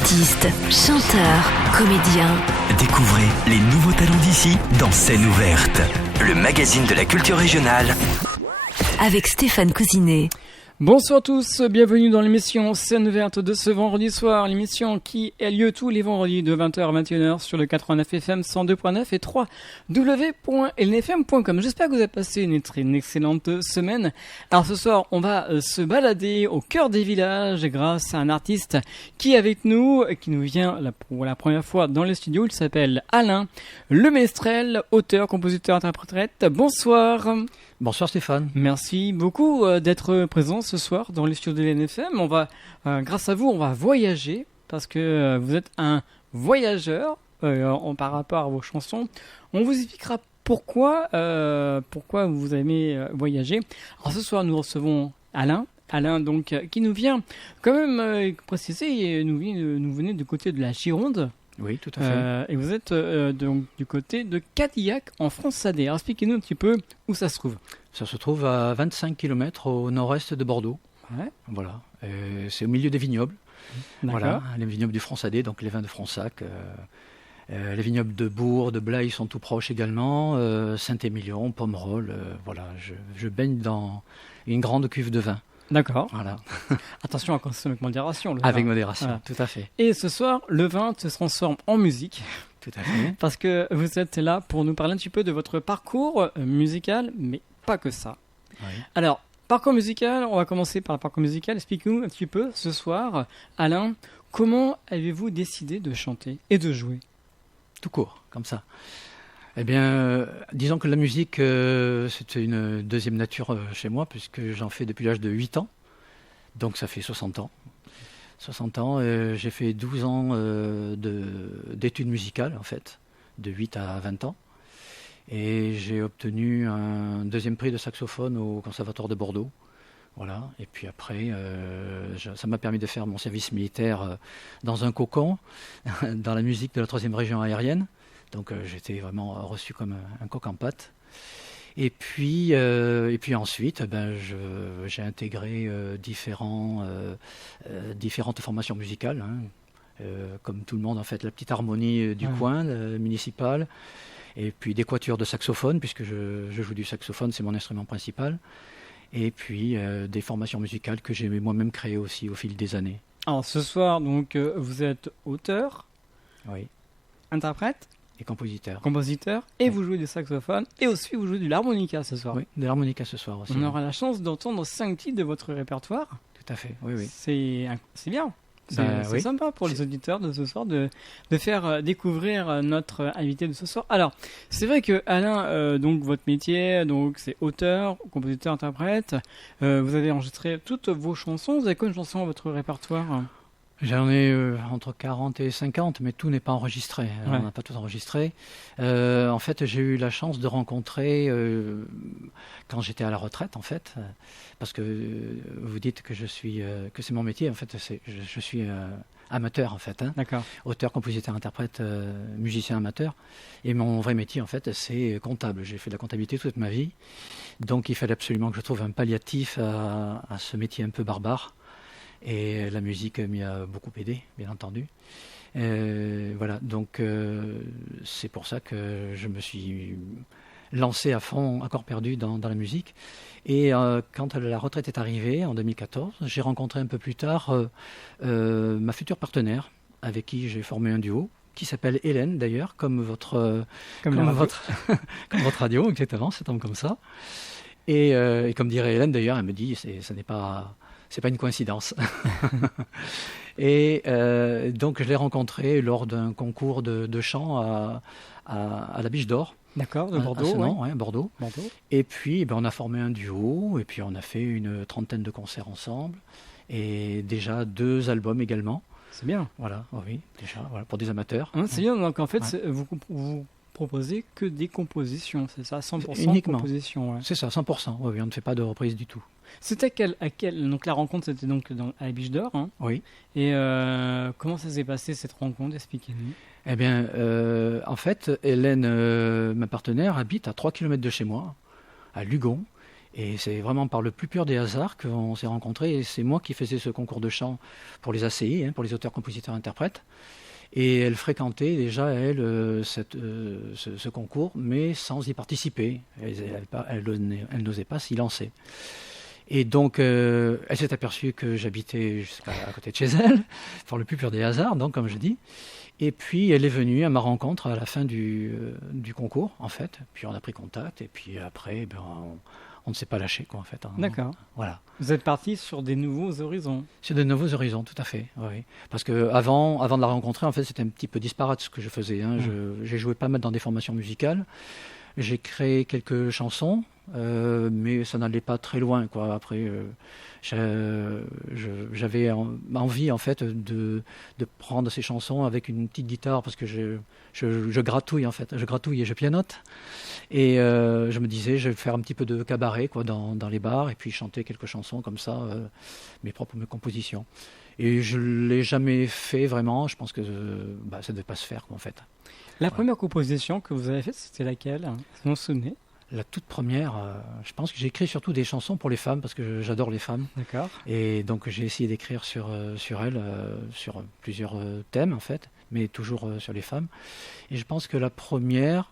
Artistes, chanteurs, comédiens. Découvrez les nouveaux talents d'ici dans Scène ouverte, le magazine de la culture régionale. Avec Stéphane Cousinet. Bonsoir à tous, bienvenue dans l'émission Scène ouverte de ce vendredi soir, l'émission qui a lieu tous les vendredis de 20h à 21h sur le 89 FM 102.9 et 3w.lnfm.com. J'espère que vous avez passé une excellente semaine. Alors ce soir, on va se balader au cœur des villages grâce à un artiste qui est avec nous, qui nous vient pour la première fois dans le studio. Il s'appelle Alain Lemestrel, auteur, compositeur, interprète. Bonsoir. Bonsoir Stéphane. Merci beaucoup d'être présent ce soir dans les studios de l'NFM. On va, grâce à vous, on va voyager parce que vous êtes un voyageur par rapport à vos chansons. On vous expliquera pourquoi vous aimez voyager. Alors ce soir, nous recevons Alain. Alain, donc, qui nous vient quand même préciser, nous venez du côté de la Gironde. Oui, tout à fait. Et vous êtes donc du côté de Cadillac, en France-Sadé. Alors, expliquez-nous un petit peu où ça se trouve. Ça se trouve à 25 km au nord-est de Bordeaux. Ouais. Voilà. C'est au milieu des vignobles. D'accord. Voilà, les vignobles du France-Sadé, donc les vins de Fronsac. Les vignobles de Bourg, de Blaye sont tout proches également. Saint-Émilion, Pomerol. Voilà, je baigne dans une grande cuve de vin. D'accord. Voilà. Attention à consommer avec modération. Avec modération, voilà. Tout à fait. Et ce soir, le vin se transforme en musique. Tout à fait. Parce que vous êtes là pour nous parler un petit peu de votre parcours musical, mais pas que ça. Oui. Alors, parcours musical, on va commencer par le parcours musical. Expliquez-nous un petit peu ce soir, Alain, comment avez-vous décidé de chanter et de jouer ? Tout court, comme ça. Eh bien, disons que la musique, c'était une deuxième nature chez moi, puisque j'en fais depuis l'âge de 8 ans. Donc ça fait 60 ans. 60 ans, j'ai fait 12 ans d'études musicales, en fait, de 8 à 20 ans. Et j'ai obtenu un deuxième prix de saxophone au Conservatoire de Bordeaux. Voilà. Et puis après, ça m'a permis de faire mon service militaire dans un cocon, dans la musique de la 3e région aérienne. Donc j'étais vraiment reçu comme un coq en pâte. Et puis ensuite, j'ai intégré différentes formations musicales, comme tout le monde en fait, la petite harmonie du coin municipal, et puis des quatuors de saxophone, puisque je joue du saxophone, c'est mon instrument principal, et puis des formations musicales que j'ai moi-même créées aussi au fil des années. Alors ce soir, donc, vous êtes auteur, oui, interprète, et compositeur, et oui. Vous jouez du saxophone, et aussi vous jouez de l'harmonica ce soir. Oui, de l'harmonica ce soir aussi. On aura la chance d'entendre 5 titres de votre répertoire. Tout à fait, oui, oui. C'est bien. C'est oui. sympa pour les auditeurs de ce soir de faire découvrir notre invité de ce soir. Alors, c'est vrai que Alain, donc votre métier, donc c'est auteur, compositeur, interprète. Vous avez enregistré toutes vos chansons. Vous avez combien de chansons à votre répertoire ? J'en ai entre 40 et 50, mais tout n'est pas enregistré. On n'a pas tout enregistré. En fait, j'ai eu la chance de rencontrer, quand j'étais à la retraite, en fait, parce que vous dites que que c'est mon métier. En fait, je suis amateur, en fait. D'accord. Auteur, compositeur, interprète, musicien amateur. Et mon vrai métier, en fait, c'est comptable. J'ai fait de la comptabilité toute ma vie. Donc, il fallait absolument que je trouve un palliatif à ce métier un peu barbare. Et la musique m'y a beaucoup aidé, bien entendu. Voilà, donc c'est pour ça que je me suis lancé à fond, à corps perdu dans la musique. Et quand la retraite est arrivée, en 2014, j'ai rencontré un peu plus tard ma future partenaire, avec qui j'ai formé un duo, qui s'appelle Hélène d'ailleurs, comme votre radio, exactement, ça tombe comme ça. Et comme dirait Hélène d'ailleurs, elle me dit, c'est pas une coïncidence. Et donc je l'ai rencontré lors d'un concours de chant à la Biche d'Or. D'accord, de Bordeaux. Bordeaux. Et puis on a formé un duo, et puis on a fait une 30aine de concerts ensemble, et déjà 2 albums également. C'est bien. Voilà, oui, déjà, voilà, pour des amateurs. C'est bien, donc en fait, vous proposez que des compositions, c'est ça, 100% uniquement. Composition. Ouais. C'est ça, 100%. Oui, on ne fait pas de reprise du tout. C'était donc la rencontre, c'était donc à la Biche d'Or. Hein. Oui. Et comment ça s'est passé cette rencontre ? Expliquez-nous. Eh bien, en fait, Hélène, ma partenaire, habite à 3 km de chez moi, à Lugon. Et c'est vraiment par le plus pur des hasards qu'on s'est rencontrés. Et c'est moi qui faisais ce concours de chant pour les ACI, pour les auteurs, compositeurs, interprètes. Et elle fréquentait déjà, ce concours, mais sans y participer. Elle n'osait pas s'y lancer. Et donc, elle s'est aperçue que j'habitais à côté de chez elle, par le plus pur des hasards, donc, comme je dis. Et puis, elle est venue à ma rencontre à la fin du concours, en fait. Puis, on a pris contact. Et puis, après, on ne s'est pas lâché, quoi, en fait. D'accord. Voilà. Vous êtes parti sur des nouveaux horizons. Sur de nouveaux horizons, tout à fait. Oui. Parce que avant de la rencontrer, en fait, c'était un petit peu disparate ce que je faisais. J'ai joué pas mal dans des formations musicales. J'ai créé quelques chansons, mais ça n'allait pas très loin, quoi. Après, j'avais envie, en fait, de prendre ces chansons avec une petite guitare, parce que je gratouille, en fait. Je gratouille et je pianote. Et je me disais, je vais faire un petit peu de cabaret, quoi, dans les bars, et puis chanter quelques chansons comme ça, mes propres compositions. Et je ne l'ai jamais fait vraiment. Je pense que ça ne devait pas se faire, quoi, en fait. La première composition que vous avez faite, c'était laquelle? Vous vous souvenez? La toute première, je pense que j'ai écrit surtout des chansons pour les femmes, parce que j'adore les femmes. D'accord. Et donc j'ai essayé d'écrire sur elles, sur plusieurs thèmes, en fait, mais toujours sur les femmes. Et je pense que la première,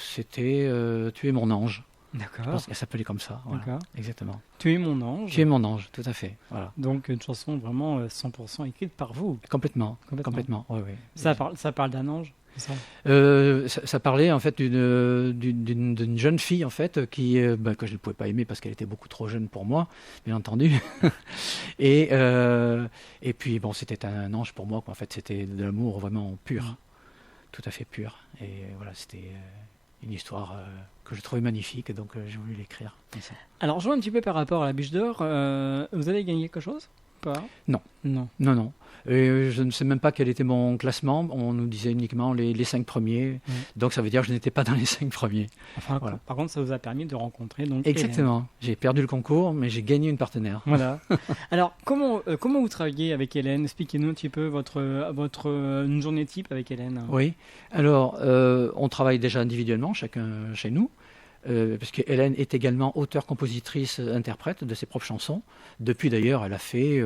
c'était Tu es mon ange. Je D'accord. pense qu'elle s'appelait comme ça. Voilà. D'accord. Exactement. Tu es mon ange. Tu es mon ange, tout à fait. Voilà. Donc une chanson vraiment 100% écrite par vous. Complètement. Oui, oui. Ça parle d'un ange, c'est ça? Ça parlait en fait d'une jeune fille en fait que je ne pouvais pas aimer parce qu'elle était beaucoup trop jeune pour moi, bien entendu. et puis bon, c'était un ange pour moi, quoi. En fait, c'était de l'amour vraiment pur, tout à fait pur. Et voilà, c'était une histoire que je trouvais magnifique, donc j'ai voulu l'écrire. Alors, je vois un petit peu par rapport à la Biche d'Or. Vous avez gagné quelque chose? Pas? Non. Et je ne sais même pas quel était mon classement. On nous disait uniquement les 5 premiers. Donc ça veut dire que je n'étais pas dans les 5 premiers. Enfin, voilà. Par contre, ça vous a permis de rencontrer donc Exactement. Hélène. J'ai perdu le concours, mais j'ai gagné une partenaire. Voilà. Alors, comment vous travaillez avec Hélène? Expliquez-nous un petit peu une journée type avec Hélène. Oui. Alors, on travaille déjà individuellement, chacun chez nous. Parce que Hélène est également auteure, compositrice, interprète de ses propres chansons. Depuis d'ailleurs, elle a fait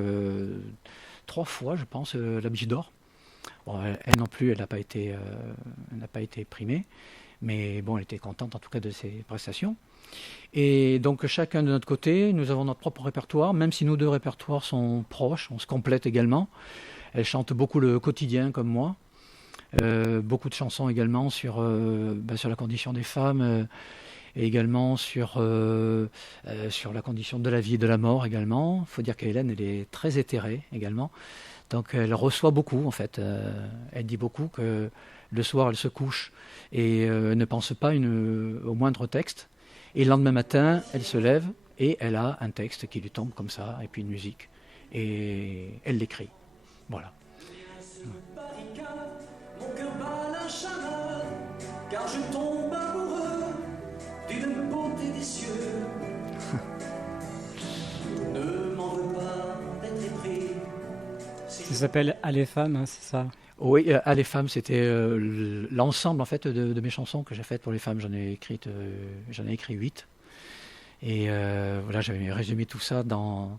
3 fois, je pense, la Biche d'Or. Bon, elle non plus, elle n'a pas été primée, mais bon, elle était contente en tout cas de ses prestations. Et donc chacun de notre côté, nous avons notre propre répertoire, même si nos 2 répertoires sont proches, on se complète également. Elle chante beaucoup le quotidien comme moi, beaucoup de chansons également sur la condition des femmes. Et également sur la condition de la vie et de la mort également. Il faut dire qu'Hélène, elle est très éthérée également. Donc elle reçoit beaucoup en fait. Elle dit beaucoup que le soir elle se couche et ne pense pas au moindre texte. Et le lendemain matin, elle se lève et elle a un texte qui lui tombe comme ça, et puis une musique. Et elle l'écrit. Voilà. Ça s'appelle Allez femmes, hein, c'est ça? Oui, Allez femmes, c'était l'ensemble en fait de mes chansons que j'ai faites pour les femmes. J'en ai écrit 8. Et voilà, j'avais résumé tout ça dans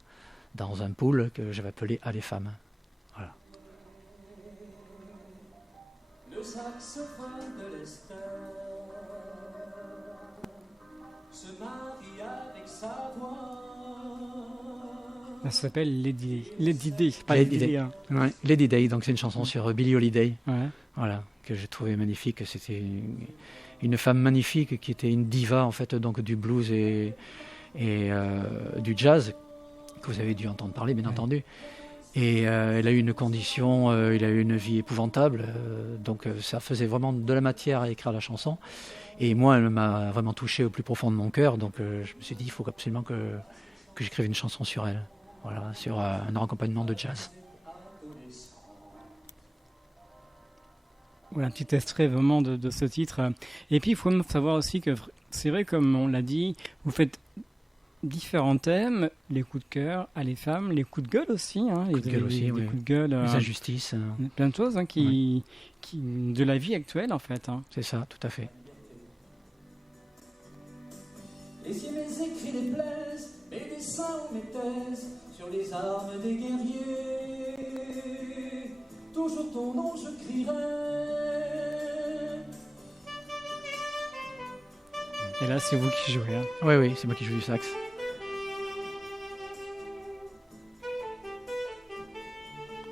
un pool que j'avais appelé Allez femmes. Voilà. Le saxophone de l'Esther se marie avec sa voix. Ça s'appelle Lady Day. Pas Lady Day. Day. Hein. Ouais, Lady Day, donc c'est une chanson sur Billie Holiday. Ouais. Voilà, que j'ai trouvé magnifique. C'était une femme magnifique qui était une diva en fait, donc du blues et du jazz que vous avez dû entendre parler, bien entendu. Et elle a eu une condition, elle a eu une vie épouvantable, donc ça faisait vraiment de la matière à écrire la chanson. Et moi, elle m'a vraiment touché au plus profond de mon cœur, donc je me suis dit, il faut absolument que j'écrive une chanson sur elle, voilà, sur un accompagnement de jazz. Voilà, un petit extrait vraiment de ce titre. Et puis, il faut savoir aussi que c'est vrai, comme on l'a dit, vous faites différents thèmes, les coups de cœur à les femmes, les coups de gueule aussi. Hein, coups de gueule aussi, oui. Coups de gueule, les injustices. Plein de choses qui de la vie actuelle, en fait. Hein. C'est ça, tout à fait. Et si mes écrits déplaisent, mes dessins ou mes thèses sur les armes des guerriers, toujours ton nom je crierai. Et là, c'est vous qui jouez. Hein. Oui, c'est moi qui joue du sax.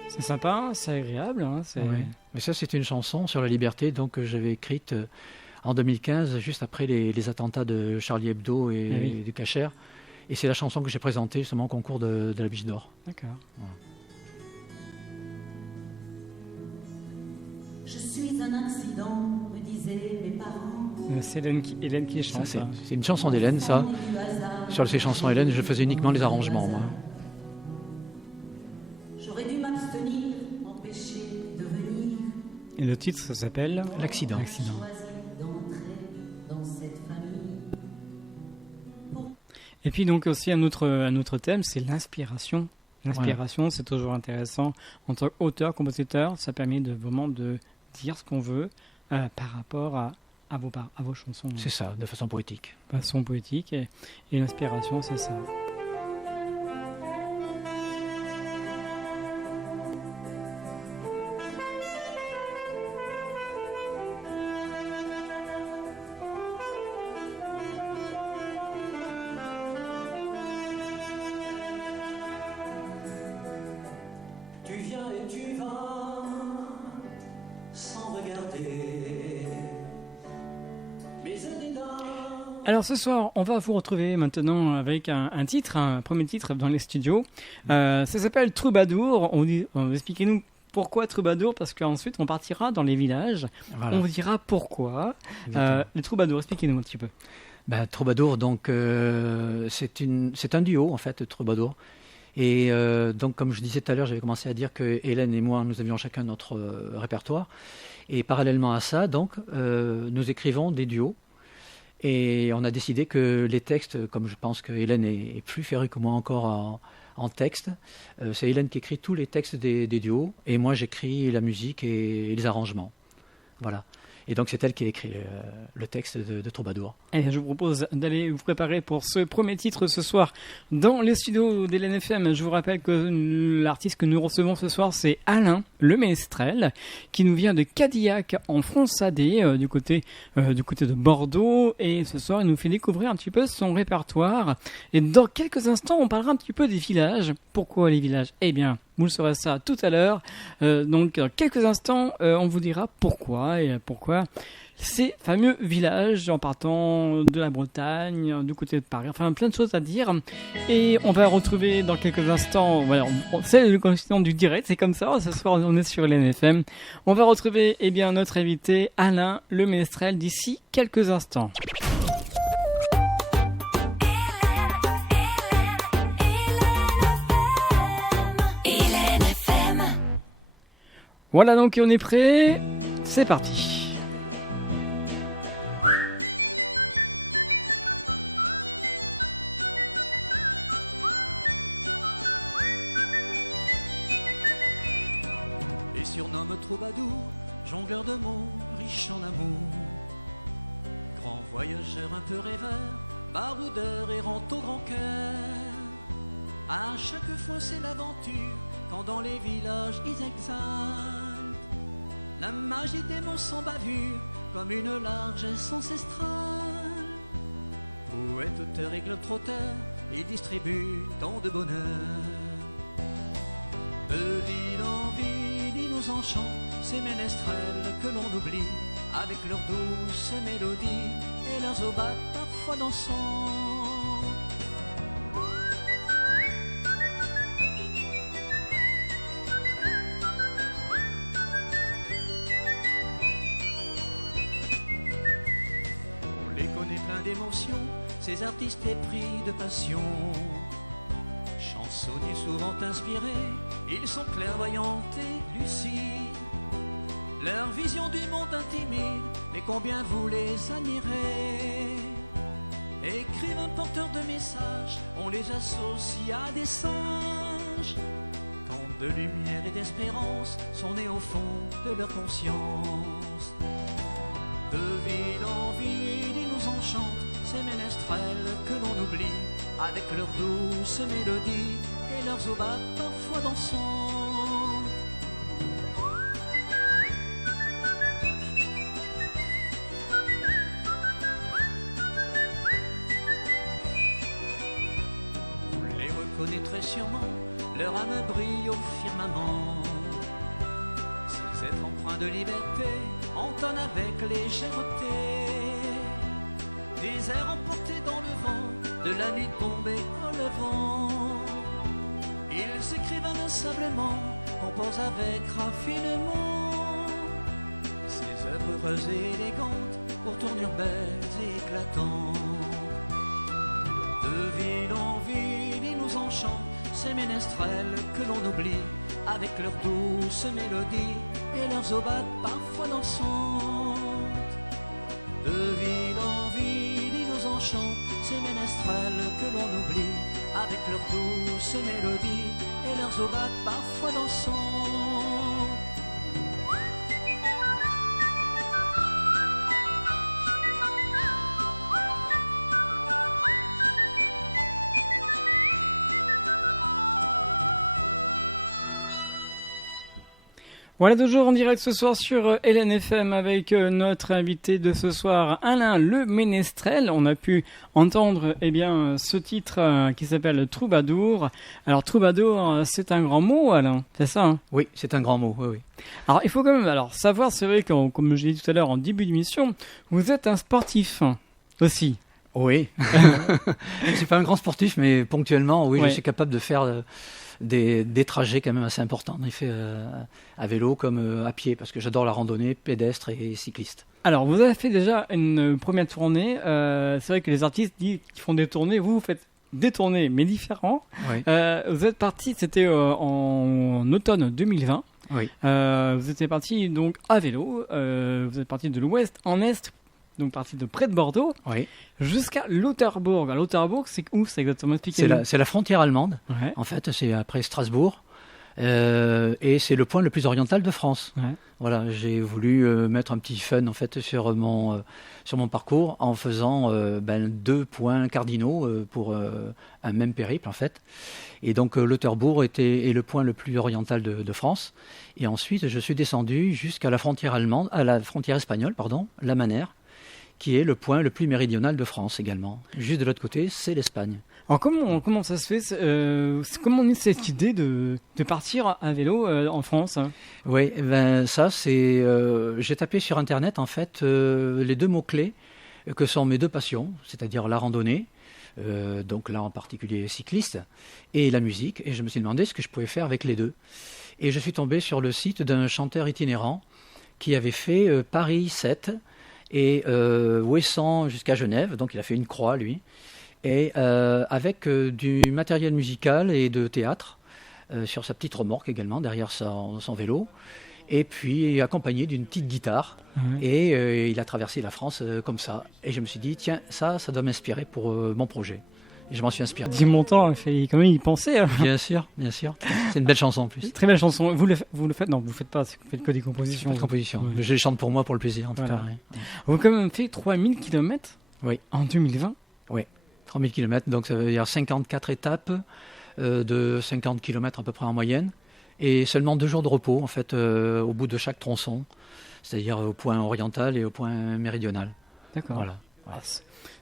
C'est sympa, c'est agréable. Hein, Ouais. Mais ça, c'était une chanson sur la liberté donc, que j'avais écrite en 2015, juste après les attentats de Charlie Hebdo et du Cacher. Et c'est la chanson que j'ai présentée justement au concours de la Biche d'Or. D'accord. Voilà. Je suis un accident, me disaient mes parents. C'est Hélène qui chante. Ça, c'est une chanson d'Hélène, ça. Sur ces chansons Hélène, je faisais uniquement les arrangements, moi. J'aurais dû m'abstenir, m'empêcher de venir. Et le titre, ça s'appelle L'accident. Choisi d'entrer dans cette famille. Et puis donc aussi un autre thème, c'est l'inspiration. L'inspiration, c'est toujours intéressant. En tant qu'auteur, compositeur, ça permet vraiment de dire ce qu'on veut par rapport à vos chansons. C'est ça, de façon poétique. Façon poétique et l'inspiration, c'est ça. Tu viens et tu vas sans regarder mes années d'âge. Alors ce soir, on va vous retrouver maintenant avec un premier titre dans les studios. Ça s'appelle Troubadour. Expliquez-nous pourquoi Troubadour, parce qu'ensuite on partira dans les villages. Voilà. On vous dira pourquoi. Exactement. Les Troubadours, expliquez-nous un petit peu. Troubadour, donc, c'est un duo, en fait, Troubadour. Et donc, comme je disais tout à l'heure, j'avais commencé à dire que Hélène et moi, nous avions chacun notre répertoire. Et parallèlement à ça, donc, nous écrivons des duos. Et on a décidé que les textes, comme je pense que Hélène est plus férue que moi encore en texte, c'est Hélène qui écrit tous les textes des duos, et moi j'écris la musique et les arrangements. Voilà. Et donc c'est elle qui a écrit le texte de Troubadour. Et je vous propose d'aller vous préparer pour ce premier titre ce soir dans les studios d'Hélène FM. Je vous rappelle que l'artiste que nous recevons ce soir, c'est Alain Le Ménestrel, qui nous vient de Cadillac en France-Adé, du côté de Bordeaux. Et ce soir, il nous fait découvrir un petit peu son répertoire. Et dans quelques instants, on parlera un petit peu des villages. Pourquoi les villages ? Eh bien, vous le saurez ça tout à l'heure. Donc, dans quelques instants, on vous dira pourquoi ces fameux villages en partant de la Bretagne, du côté de Paris. Enfin, plein de choses à dire. Et on va retrouver dans quelques instants, voilà, c'est le coïncidence du direct, c'est comme ça. Ce soir, on est sur l'NFM. On va retrouver, notre invité, Alain Le Ménestrel, d'ici quelques instants. Voilà, donc on est prêt. C'est parti. Les surnomme Troubadour, jongleur de mots, riche en amour. Grand voyageur un peu rêveur, baroudeur errant au grand cœur. À chaque fois c'est l'aventure, quand dans les villages ils exaltent la magie des mots sans bavure, comme une largesse ancestrale. Poète, auteur et globe-trotteur, il distribue tant de bonheur. De ville en ville, ils nous enchantent, ces ménestrels que l'on oublie, avec leurs douces mélodies et leurs aubats parfois dansants. On les connaît pleins d'émotions, ces artistes épris de passion. Chansonniers souvent inspirés, ils sont clairvoyants et lucides. Leur vision du monde intimide, mais combien vous les admirez. Écrivains porteurs de messages, on les associe à des singes. Tant de lumière et d'espérance sont nés au fond de leur conscience. De ville en ville, ils nous enchantent, ces ces ménestrels que l'on oublie, avec leurs douces mélodies et leurs aubades parfois dansants. Vous les reconnaîtrez sûrement, leur âme brille au firmament. Ces êtres empreints de liberté entonnent avec légèreté des airs emportés dans le vent de la nuit tombée au levant. Ils écrivent inlassablement, composent avec raffinement ces œuvres heureuses et élégantes pour tournures belles et éclatantes. De ville en ville, ils nous enchantent, ces ménestrels que l'on oublie, avec leurs douces mélodies et leurs aubades parfois dansantes. De ville en ville, ils nous enchantent, ces ménestrels que l'on oublie, avec leurs douces mélodies et leurs aubades parfois dansantes. Voilà, toujours en direct ce soir sur LNFM avec notre invité de ce soir, Alain Le Ménestrel. On a pu entendre ce titre qui s'appelle Troubadour. Alors Troubadour, c'est un grand mot, Alain, c'est ça hein? Oui, c'est un grand mot, oui. Alors il faut quand même savoir, c'est vrai que comme je l'ai dit tout à l'heure en début d'émission, vous êtes un sportif aussi. Oui, je ne suis pas un grand sportif, mais ponctuellement, oui, ouais. Je suis capable de faire des trajets quand même assez importants, en effet, à vélo comme à pied, parce que j'adore la randonnée pédestre et cycliste. Alors, vous avez fait déjà une première tournée. C'est vrai que les artistes disent qu'ils font des tournées. Vous faites des tournées, mais différents. Oui. Vous êtes parti, c'était en automne 2020. Oui. Vous étiez parti donc à vélo. Vous êtes parti de l'ouest en est, donc parti de près de Bordeaux, Oui. jusqu'à Lauterbourg. Alors, Lauterbourg, c'est où? C'est exactement expliqué. C'est la frontière allemande. Ouais. En fait, c'est après Strasbourg. Et c'est le point le plus oriental de France. Ouais. Voilà, j'ai voulu mettre un petit fun en fait sur mon parcours en faisant 2 points cardinaux pour un même périple en fait. Et donc Lauterbourg est le point le plus oriental de France. Et ensuite, je suis descendu jusqu'à la frontière allemande, à la frontière espagnole, la Manère, qui est le point le plus méridional de France également. Juste de l'autre côté, c'est l'Espagne. Alors comment ça se fait comment on a cette idée de partir à vélo en France hein? Oui, ça c'est j'ai tapé sur internet en fait les 2 mots-clés que sont mes 2 passions, c'est-à-dire la randonnée, donc là en particulier cycliste, et la musique, et je me suis demandé ce que je pouvais faire avec les 2. Et je suis tombé sur le site d'un chanteur itinérant qui avait fait Paris 7 et Ouessant jusqu'à Genève, donc il a fait une croix lui. Et avec du matériel musical et de théâtre sur sa petite remorque également, derrière son vélo, et puis accompagné d'une petite guitare. Ouais. Et il a traversé la France comme ça. Et je me suis dit, tiens, ça doit m'inspirer pour mon projet. Et je m'en suis inspiré. Dis mon temps, il fallait quand même y penser. Alors. Bien sûr. C'est une belle chanson en plus. Très belle chanson. Vous le faites? Non, vous le faites pas, vous faites que des compositions. Pas de composition. Ouais. Je les chante pour moi, pour le plaisir en tout Voilà. cas. Ouais. Vous avez quand même fait 3000 km Oui. en 2020. 3000 km, donc ça veut dire 54 étapes de 50 km à peu près en moyenne, et seulement 2 jours de repos en fait au bout de chaque tronçon, c'est-à-dire au point oriental et au point méridional. D'accord. Voilà. Ah,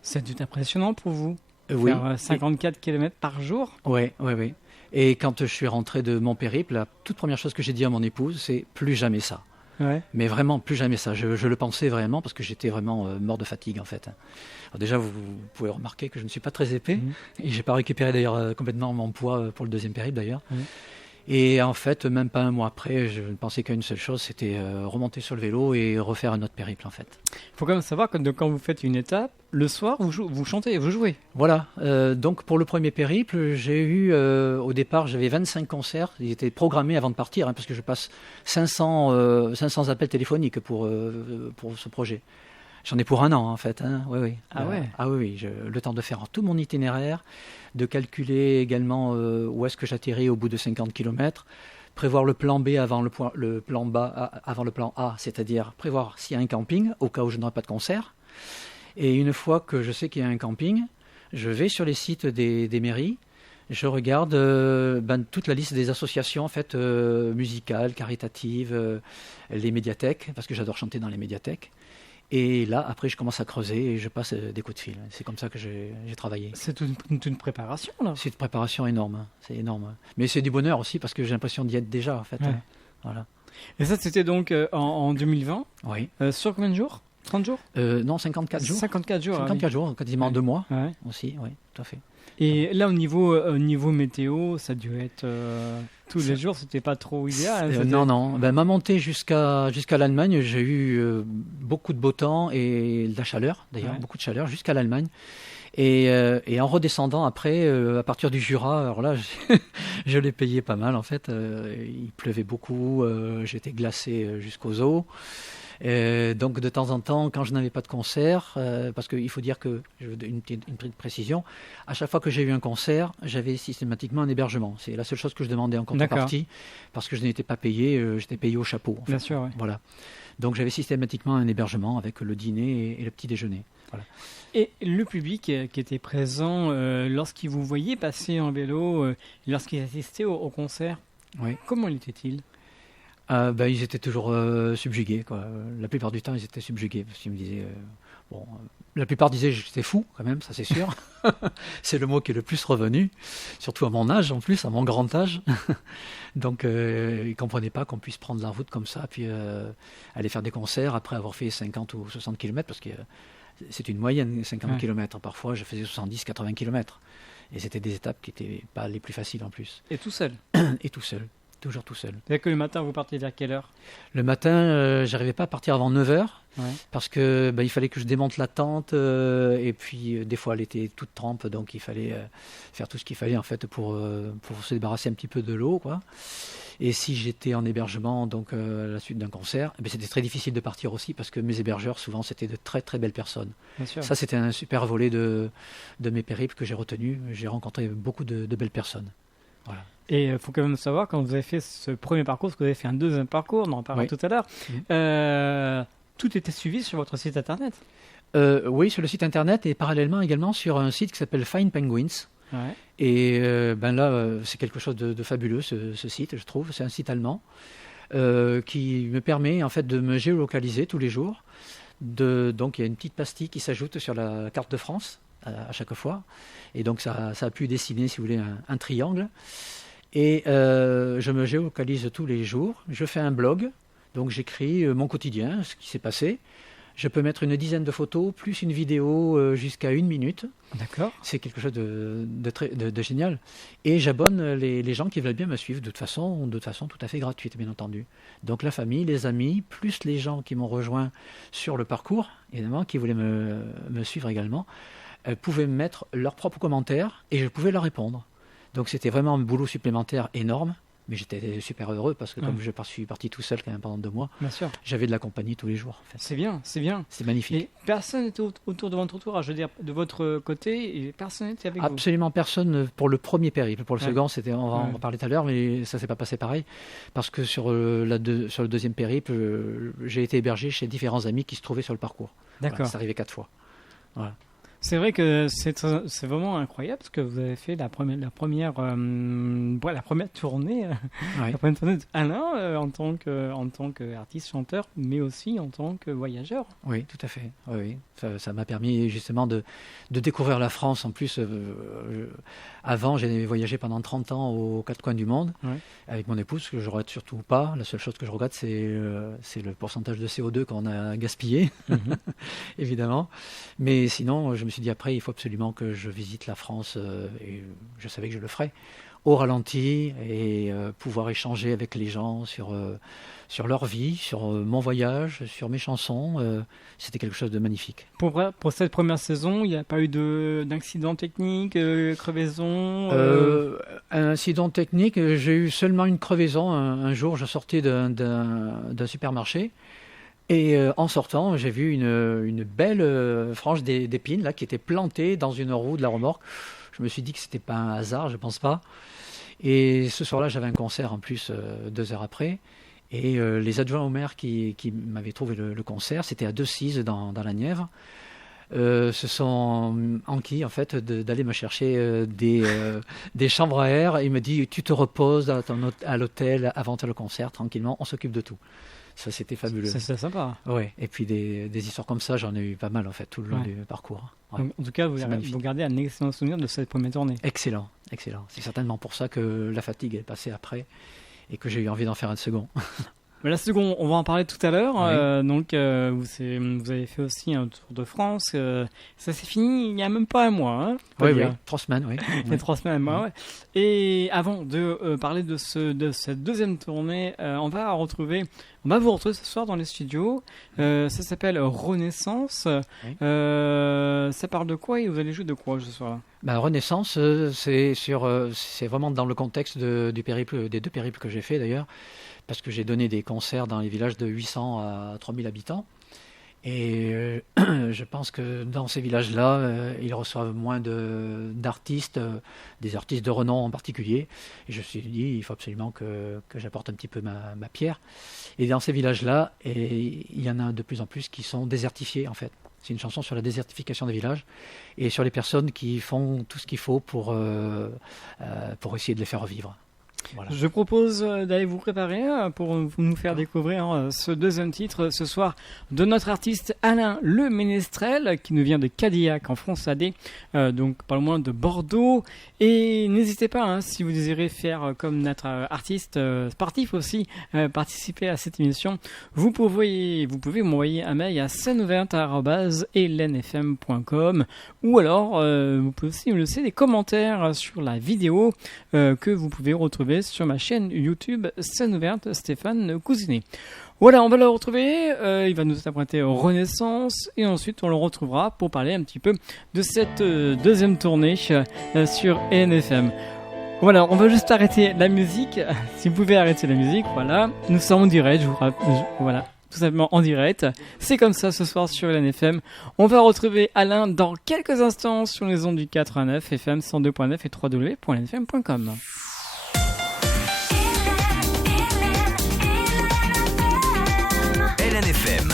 c'est impressionnant pour vous. Oui. Faire 54 km par jour. Oui. Et quand je suis rentré de mon périple, la toute première chose que j'ai dit à mon épouse, c'est plus jamais ça. Ouais. Mais vraiment, plus jamais ça. Je le pensais vraiment parce que j'étais vraiment mort de fatigue en fait. Alors déjà, vous pouvez remarquer que je ne suis pas très épais. Et j'ai pas récupéré d'ailleurs complètement mon poids pour le 2e périple d'ailleurs. Et en fait, même pas un mois après, je ne pensais qu'à une seule chose, c'était remonter sur le vélo et refaire un autre périple en fait. Il faut quand même savoir que quand vous faites une étape, le soir, vous chantez, vous jouez. Voilà, donc pour le premier périple, j'ai eu, au départ, j'avais 25 concerts, ils étaient programmés avant de partir, parce que je passe 500 appels téléphoniques pour ce projet. J'en ai pour 1 an en fait. Oui. Ah ouais. Oui. Le temps de faire tout mon itinéraire, de calculer également où est-ce que j'atterris au bout de 50 km, prévoir le plan B avant le plan A, c'est-à-dire prévoir s'il y a un camping au cas où je n'aurai pas de concert. Et une fois que je sais qu'il y a un camping, je vais sur les sites des mairies, je regarde toute la liste des associations en fait, musicales, caritatives, les médiathèques, parce que j'adore chanter dans les médiathèques. Et là, après, je commence à creuser et je passe des coups de fil. C'est comme ça que j'ai travaillé. C'est toute une préparation, là. C'est une préparation énorme, c'est énorme. Mais c'est du bonheur aussi parce que j'ai l'impression d'y être déjà en fait. Ouais. Voilà. Et ça, c'était donc en 2020. Oui. Sur combien de jours? 30 jours? Non, 54 jours. 54 jours. 54 jours, quasiment Ouais. 2 mois Ouais. aussi, oui, tout à fait. Et là, au niveau météo, ça a dû être tous les jours, c'était pas trop idéal. C'était- Non. Ma montée jusqu'à l'Allemagne, j'ai eu beaucoup de beau temps et de la chaleur, d'ailleurs, Ouais. beaucoup de chaleur jusqu'à l'Allemagne. Et en redescendant après, à partir du Jura, alors là, je l'ai payé pas mal en fait. Il pleuvait beaucoup, j'étais glacé jusqu'aux os. Donc de temps en temps, quand je n'avais pas de concert, parce qu'il faut dire que, je veux une petite précision, à chaque fois que j'ai eu un concert, j'avais systématiquement un hébergement. C'est la seule chose que je demandais en contrepartie, parce que je n'étais pas payé, j'étais payé au chapeau. En Bien fait. sûr, ouais. Voilà. Donc j'avais systématiquement un hébergement avec le dîner et le petit déjeuner. Voilà. Et le public qui était présent lorsqu'il vous voyait passer en vélo, lorsqu'il assistait au concert, Oui. comment était-il? Ils étaient toujours subjugués, quoi. La plupart du temps, ils étaient subjugués parce qu'ils me disaient. La plupart disaient que j'étais fou, quand même, ça c'est sûr. C'est le mot qui est le plus revenu, surtout à mon âge en plus, à mon grand âge. Donc ils ne comprenaient pas qu'on puisse prendre la route comme ça, puis aller faire des concerts après avoir fait 50 ou 60 km, parce que c'est une moyenne, 50 Ouais. km. Parfois, je faisais 70-80 km. Et c'était des étapes qui n'étaient pas les plus faciles en plus. Et tout seul. Et tout seul, toujours tout seul. C'est-à-dire que le matin, vous partez vers quelle heure? Le matin, j'arrivais pas à partir avant 9h. Ouais. Parce que il fallait que je démonte la tente et puis des fois elle était toute trempe, donc il fallait faire tout ce qu'il fallait en fait pour se débarrasser un petit peu de l'eau, quoi. Et si j'étais en hébergement donc à la suite d'un concert, c'était très difficile de partir aussi parce que mes hébergeurs souvent c'était de très très belles personnes. Bien sûr. Ça c'était un super volet de mes périples que j'ai retenu. J'ai rencontré beaucoup de belles personnes. Voilà. Et il faut quand même savoir, quand vous avez fait ce premier parcours, parce que vous avez fait un deuxième parcours, on en parlera Oui. tout à l'heure, tout était suivi sur votre site internet. Oui, sur le site internet et parallèlement également sur un site qui s'appelle Fine Penguins. Ouais. Et c'est quelque chose de fabuleux, ce site, je trouve. C'est un site allemand qui me permet en fait de me géolocaliser tous les jours. Donc il y a une petite pastille qui s'ajoute sur la carte de France à chaque fois. Et donc ça a pu dessiner, si vous voulez, un triangle. Et je me géolocalise tous les jours. Je fais un blog, donc j'écris mon quotidien, ce qui s'est passé. Je peux mettre une dizaine de photos, plus une vidéo jusqu'à 1 minute. D'accord. C'est quelque chose de génial. Et j'abonne les gens qui veulent bien me suivre de façon tout à fait gratuite, bien entendu. Donc la famille, les amis, plus les gens qui m'ont rejoint sur le parcours, évidemment, qui voulaient me suivre également, pouvaient mettre leurs propres commentaires et je pouvais leur répondre. Donc c'était vraiment un boulot supplémentaire énorme. Mais j'étais super heureux parce que comme je suis parti tout seul quand même pendant 2 mois, Bien sûr. j'avais de la compagnie tous les jours. En fait. C'est bien, c'est bien. C'est magnifique. Et personne n'était autour de votre entourage, je veux dire, de votre côté, et personne n'était avec vous. Absolument personne pour le premier périple. Pour le Ouais. second, on va Ouais. en parler tout à l'heure, mais ça s'est pas passé pareil. Parce que sur le deuxième périple, j'ai été hébergé chez différents amis qui se trouvaient sur le parcours. D'accord. Voilà, c'est arrivé 4 fois. C'est vrai que c'est vraiment incroyable parce que vous avez fait la première tournée, Ouais. la première tournée d'Alain en tant qu'artiste chanteur, mais aussi en tant que voyageur. Oui, tout à fait. Oui. Ça m'a permis justement de découvrir la France. En plus, avant, j'ai voyagé pendant 30 ans aux 4 coins du monde Ouais. avec mon épouse, que je regrette surtout pas. La seule chose que je regrette, c'est le pourcentage de CO2 qu'on a gaspillé, évidemment. Mais sinon, je me suis dit après, il faut absolument que je visite la France et je savais que je le ferais au ralenti et pouvoir échanger avec les gens sur leur vie, sur mon voyage, sur mes chansons. C'était quelque chose de magnifique. Pour cette première saison, il n'y a pas eu d'incident technique, crevaison Un incident technique, j'ai eu seulement une crevaison. Un jour, je sortais d'un supermarché. Et en sortant, j'ai vu une belle frange d'épines là, qui était plantée dans une roue de la remorque. Je me suis dit que c'était pas un hasard, je pense pas. Et ce soir-là, j'avais un concert en plus 2 heures après. Et les adjoints au maire qui m'avaient trouvé le concert, c'était à Decize dans la Nièvre. se sont enquis en fait d'aller me chercher des chambres à air. Il me dit tu te reposes à l'hôtel avant le concert tranquillement, on s'occupe de tout. Ça c'était fabuleux. C'est sympa. Ouais. Et puis des histoires comme ça, j'en ai eu pas mal en fait tout le long du parcours. Ouais. Donc, en tout cas, vous gardez un excellent souvenir de cette première tournée. Excellent. C'est certainement pour ça que la fatigue est passée après et que j'ai eu envie d'en faire un second. La seconde, on va en parler tout à l'heure. Oui. Vous avez fait aussi un Tour de France. Ça s'est fini il n'y a même pas un mois. Hein, oui, 3 semaines, oui. Il y a 3 semaines, ouais. Et avant de parler de cette deuxième tournée, on va vous retrouver ce soir dans les studios. Ça s'appelle Renaissance. Oui. Ça parle de quoi et vous allez jouer de quoi ce soir-là? Renaissance, c'est vraiment dans le contexte des 2 périples que j'ai fait d'ailleurs. Parce que j'ai donné des concerts dans les villages de 800 à 3000 habitants. Et je pense que dans ces villages-là, ils reçoivent moins d'artistes, des artistes de renom en particulier. Et je me suis dit, il faut absolument que j'apporte un petit peu ma pierre. Et dans ces villages-là, il y en a de plus en plus qui sont désertifiés en fait. C'est une chanson sur la désertification des villages et sur les personnes qui font tout ce qu'il faut pour essayer de les faire revivre. Voilà. Je propose d'aller vous préparer pour nous faire découvrir ce deuxième titre ce soir de notre artiste Alain Le Ménestrel qui nous vient de Cadillac en France-AD, donc pas loin de Bordeaux. Et n'hésitez pas, si vous désirez faire comme notre artiste sportif aussi, participer à cette émission, vous pouvez m'envoyer un mail à sceneouverte@elenfm.com ou alors vous pouvez aussi me laisser des commentaires sur la vidéo que vous pouvez retrouver sur ma chaîne YouTube Scène Ouverte Stéphane Cousinet. Voilà, on va le retrouver, il va nous apprêter Renaissance et ensuite on le retrouvera pour parler un petit peu de cette deuxième tournée sur ENFM. Voilà, on va juste arrêter la musique, si vous pouvez arrêter la musique, voilà, nous sommes en direct, voilà. Tout simplement en direct. C'est comme ça ce soir sur LNFM. On va retrouver Alain dans quelques instants sur les ondes du 89 FM 102.9 et www.lnfm.com. LNFM.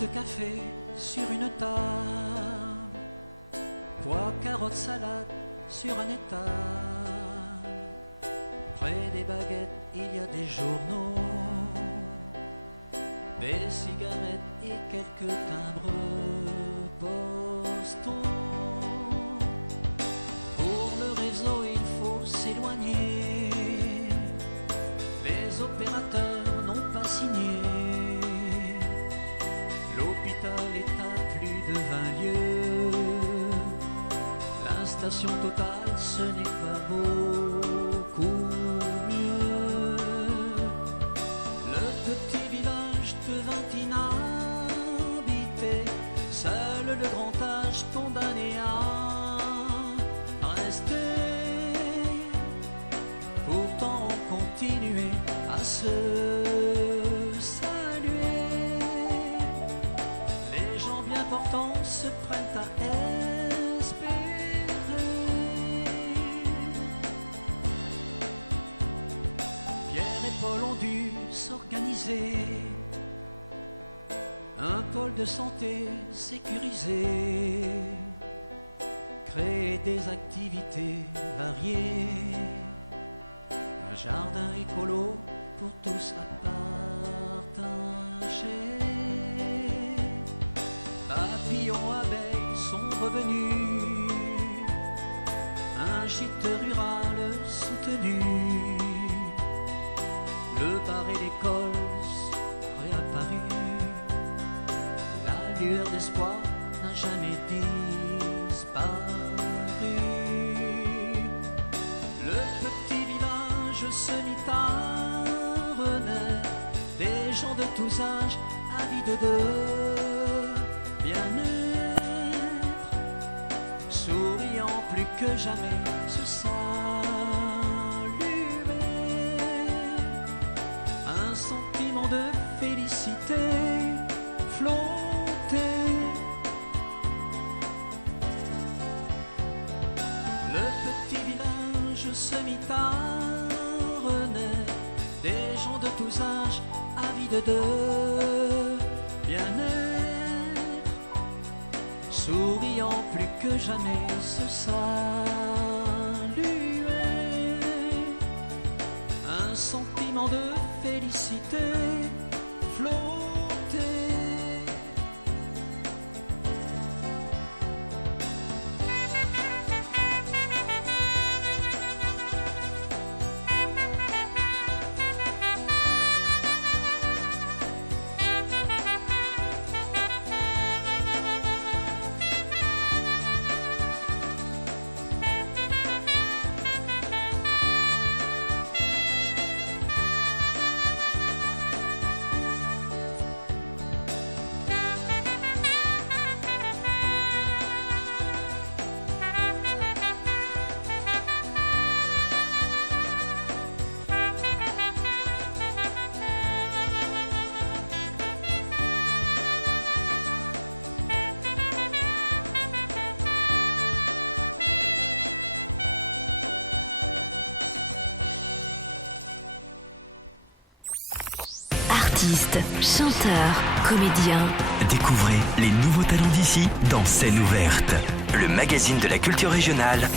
De café sur une table, pois, carottes, salade sur un étal. Près des baguettes, il y a des journaux, des cigarettes et quelques timbres postaux. Pour le réseau, il faut s'éloigner. Les opérateurs n'ont pas signé. L'hôpital est à plus de 20 lieues. La station Total, ce n'est pas beaucoup mieux. Le petit village devint inhabité. Seul le grand âge condamné à rester. Pourtant on continuait à se se prennent à espérer. Pierre et Paul ont dû s'organiser, un pôle de santé sécurisé, créer des activités variées, un jardin écolo pour tous à partager. Papillons, abeilles sont revenus, un gîte rural soutenu, le bar et l'école réapparu, la lueur d'espoir n'a jamais disparu. Le petit village se mit à renaître, des gens de tous âges avides de bien-être, souriant plus que jamais, se saluer. village se mit à renaître, des gens de tous âges avides de bien-être, souriant plus que jamais se saluaient. Un sentiment de félicité flottait. Artistes, chanteurs, comédiens. Découvrez les nouveaux talents d'ici dans Scène ouverte, le magazine de la culture régionale.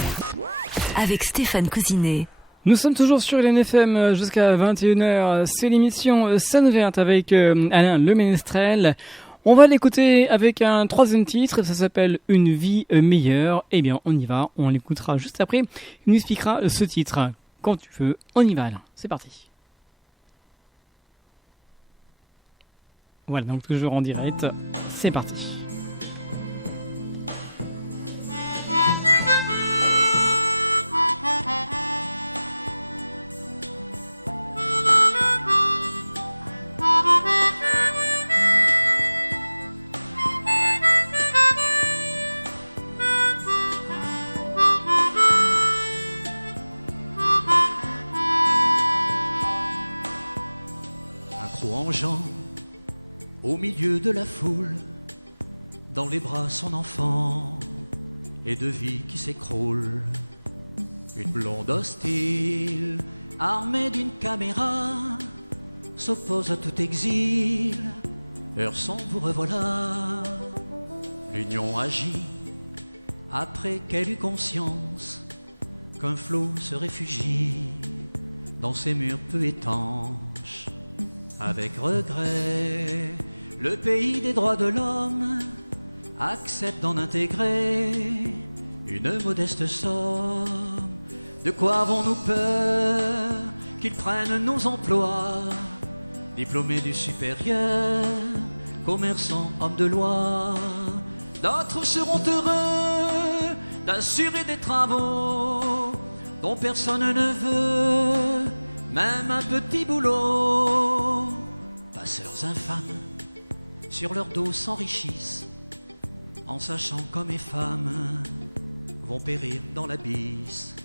Avec Stéphane Cousinet. Nous sommes toujours sur LNFM jusqu'à 21h. C'est l'émission Scène ouverte avec Alain Le Ménestrel. On va l'écouter avec un troisième titre, ça s'appelle Une vie meilleure. Eh bien, on y va, on l'écoutera juste après. Il nous expliquera ce titre. Quand tu veux, on y va Alain. C'est parti. Voilà, donc toujours en direct. C'est parti. Un croc-en-Jean au milieu de la foule, dans les bras son enfant, et de vie qui s'écroule. Une blonde hostile, armée d'une caméra, s'oppose à tout exil. Heure sombre, vous revoilà. L'union agit après qu'elle eut conscience qu'un flot se réfugie dans ces murs peu étanches. Avec regret, le pays des droits de l'homme accepte d'en intégrer une modeste somme. De quoi avons-nous peur qu'ils prennent nos emplois? Diplômés du supérieur, commerçants, hommes de loi. D'autres seront heureux d'assurer des travaux dont personne ne veut, même un petit boulot. Passeurs infâmes, sur leur dos s'enrichissent, en sachant qu'hommes et femmes vont périr dans l'abysse.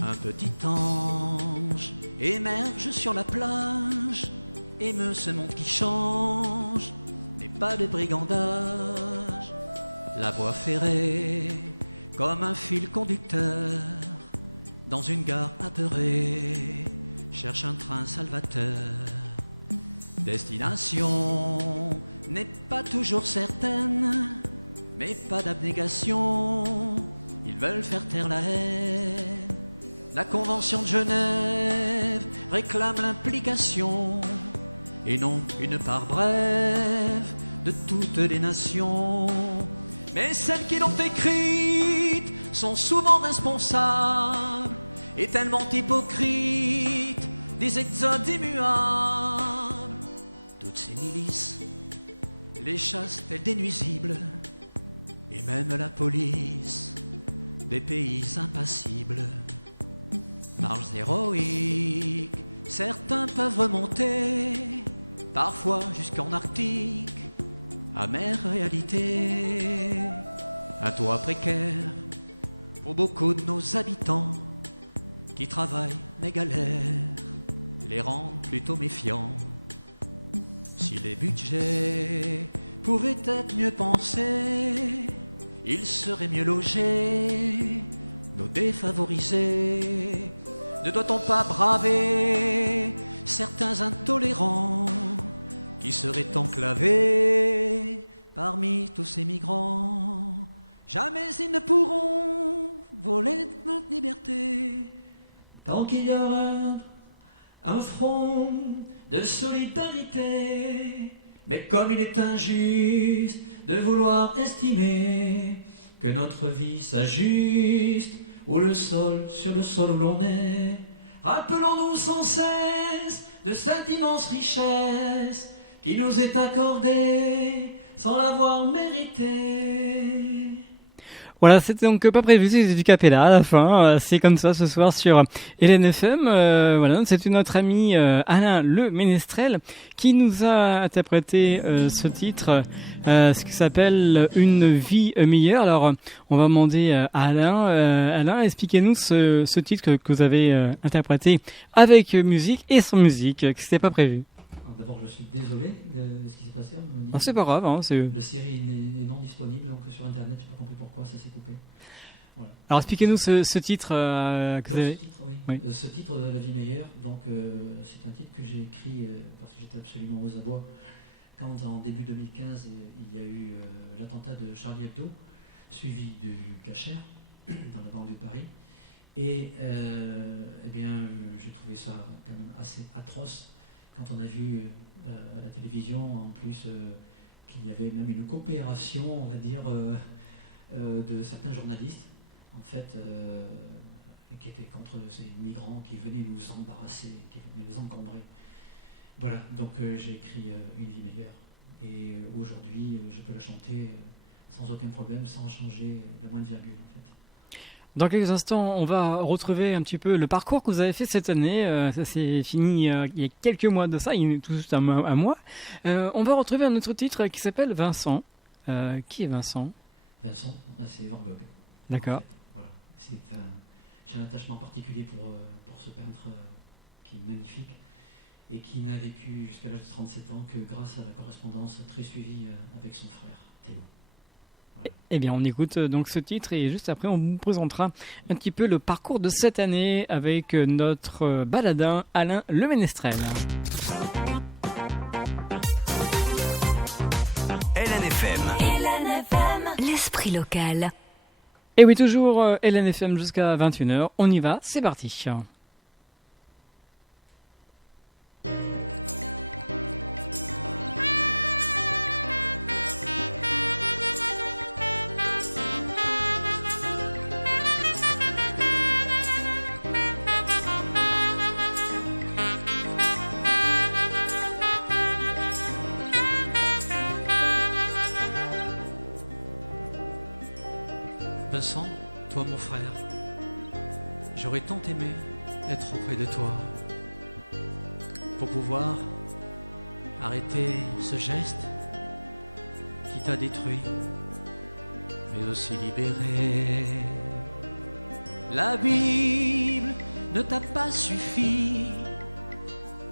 Un petit ange émerge sur la plage, émeut ce monde qui change, mais pas de brigandage. La voie ferrée, comme un fil conducteur, dans une gare apeurée, cherche un train salvateur. Destination n'est pas toujours certaine, mais pas d'abnégation, ils veulent faire taire la haine. La Convention de Genève réclame l'implication, et non une part brève de toutes les nations. Mais celles qui l'ont écrite sont souvent responsables, et tellement hypocrites, des exodes immuables. Toutes ces milices les chassent-elles des nuisibles, et même la police des pays impassibles. Marches héroïques, certains peuvent remonter, parfois jusqu'en Arctique, amère réalité. Un toit précaire pour beaucoup de nos habitants qui travaillent mais galèrent, les rendent plutôt méfiants. Si les budgets pouvaient être mieux pensés, ils seraient mieux logés, nos défavorisés. Ne doit-on pas braver certains intolérants qui seraient enclavés parmi tous ces migrants? Jamais ils ne pourront voler notre liberté tant qu'il y aura un front de solidarité. Mais comme il est injuste de vouloir estimer que notre vie s'ajuste sur le sol où l'on est, rappelons-nous sans cesse de cette immense richesse qui nous est accordée sans l'avoir méritée. Voilà, c'était donc pas prévu, c'était du capella à la fin. C'est comme ça ce soir sur LNFM. Voilà, c'est notre ami Alain Le Ménestrel qui nous a interprété ce titre, ce qui s'appelle Une vie meilleure. Alors, on va demander à Alain. Alain, expliquez-nous ce titre que vous avez interprété avec musique et sans musique, que c'était pas prévu. D'abord, je suis désolé de ce qui s'est passé. On me dit c'est pas grave. Le Siri est non disponible, donc sur Internet, j'ai pas compris pourquoi ça s'est coupé. Voilà. Alors, expliquez-nous ce titre que vous avez... Ce titre, oui. Ce titre de La vie meilleure, donc c'est un titre que j'ai écrit parce que j'étais absolument aux abois quand, en début 2015, il y a eu l'attentat de Charlie Hebdo, suivi du Cacher, dans la banlieue de Paris. Et eh bien, j'ai trouvé ça quand même assez atroce. Quand on a vu à la télévision, en plus, qu'il y avait même une coopération, on va dire, de certains journalistes, en fait, qui étaient contre ces migrants qui venaient nous embarrasser, qui venaient nous encombrer. Voilà, donc j'ai écrit Une vie meilleure. Et aujourd'hui, je peux la chanter sans aucun problème, sans changer la moindre virgule, en fait. Dans quelques instants, on va retrouver un petit peu le parcours que vous avez fait cette année. Ça s'est fini il y a quelques mois de ça, il est tout juste un mois. On va retrouver un autre titre qui s'appelle Vincent. Qui est Vincent ? Vincent, c'est Van Gogh. D'accord. En fait. Voilà. J'ai un attachement particulier pour ce peintre qui est magnifique et qui n'a vécu jusqu'à l'âge de 37 ans que grâce à la correspondance très suivie avec son frère, Théo. Voilà. Eh bien, on écoute donc ce titre et juste après, on vous présentera un petit peu le parcours de cette année avec notre baladin Alain Le Ménestrel. LNFM. L'esprit local. Et oui, toujours LNFM jusqu'à 21h. On y va, c'est parti. Vincent, toi mon frère, j'aurais tant aimé être auprès de toi pour pouvoir arrêter ce geste qui t'a détruit, mais aussi libéré. La Bible ne t'a pas suffi,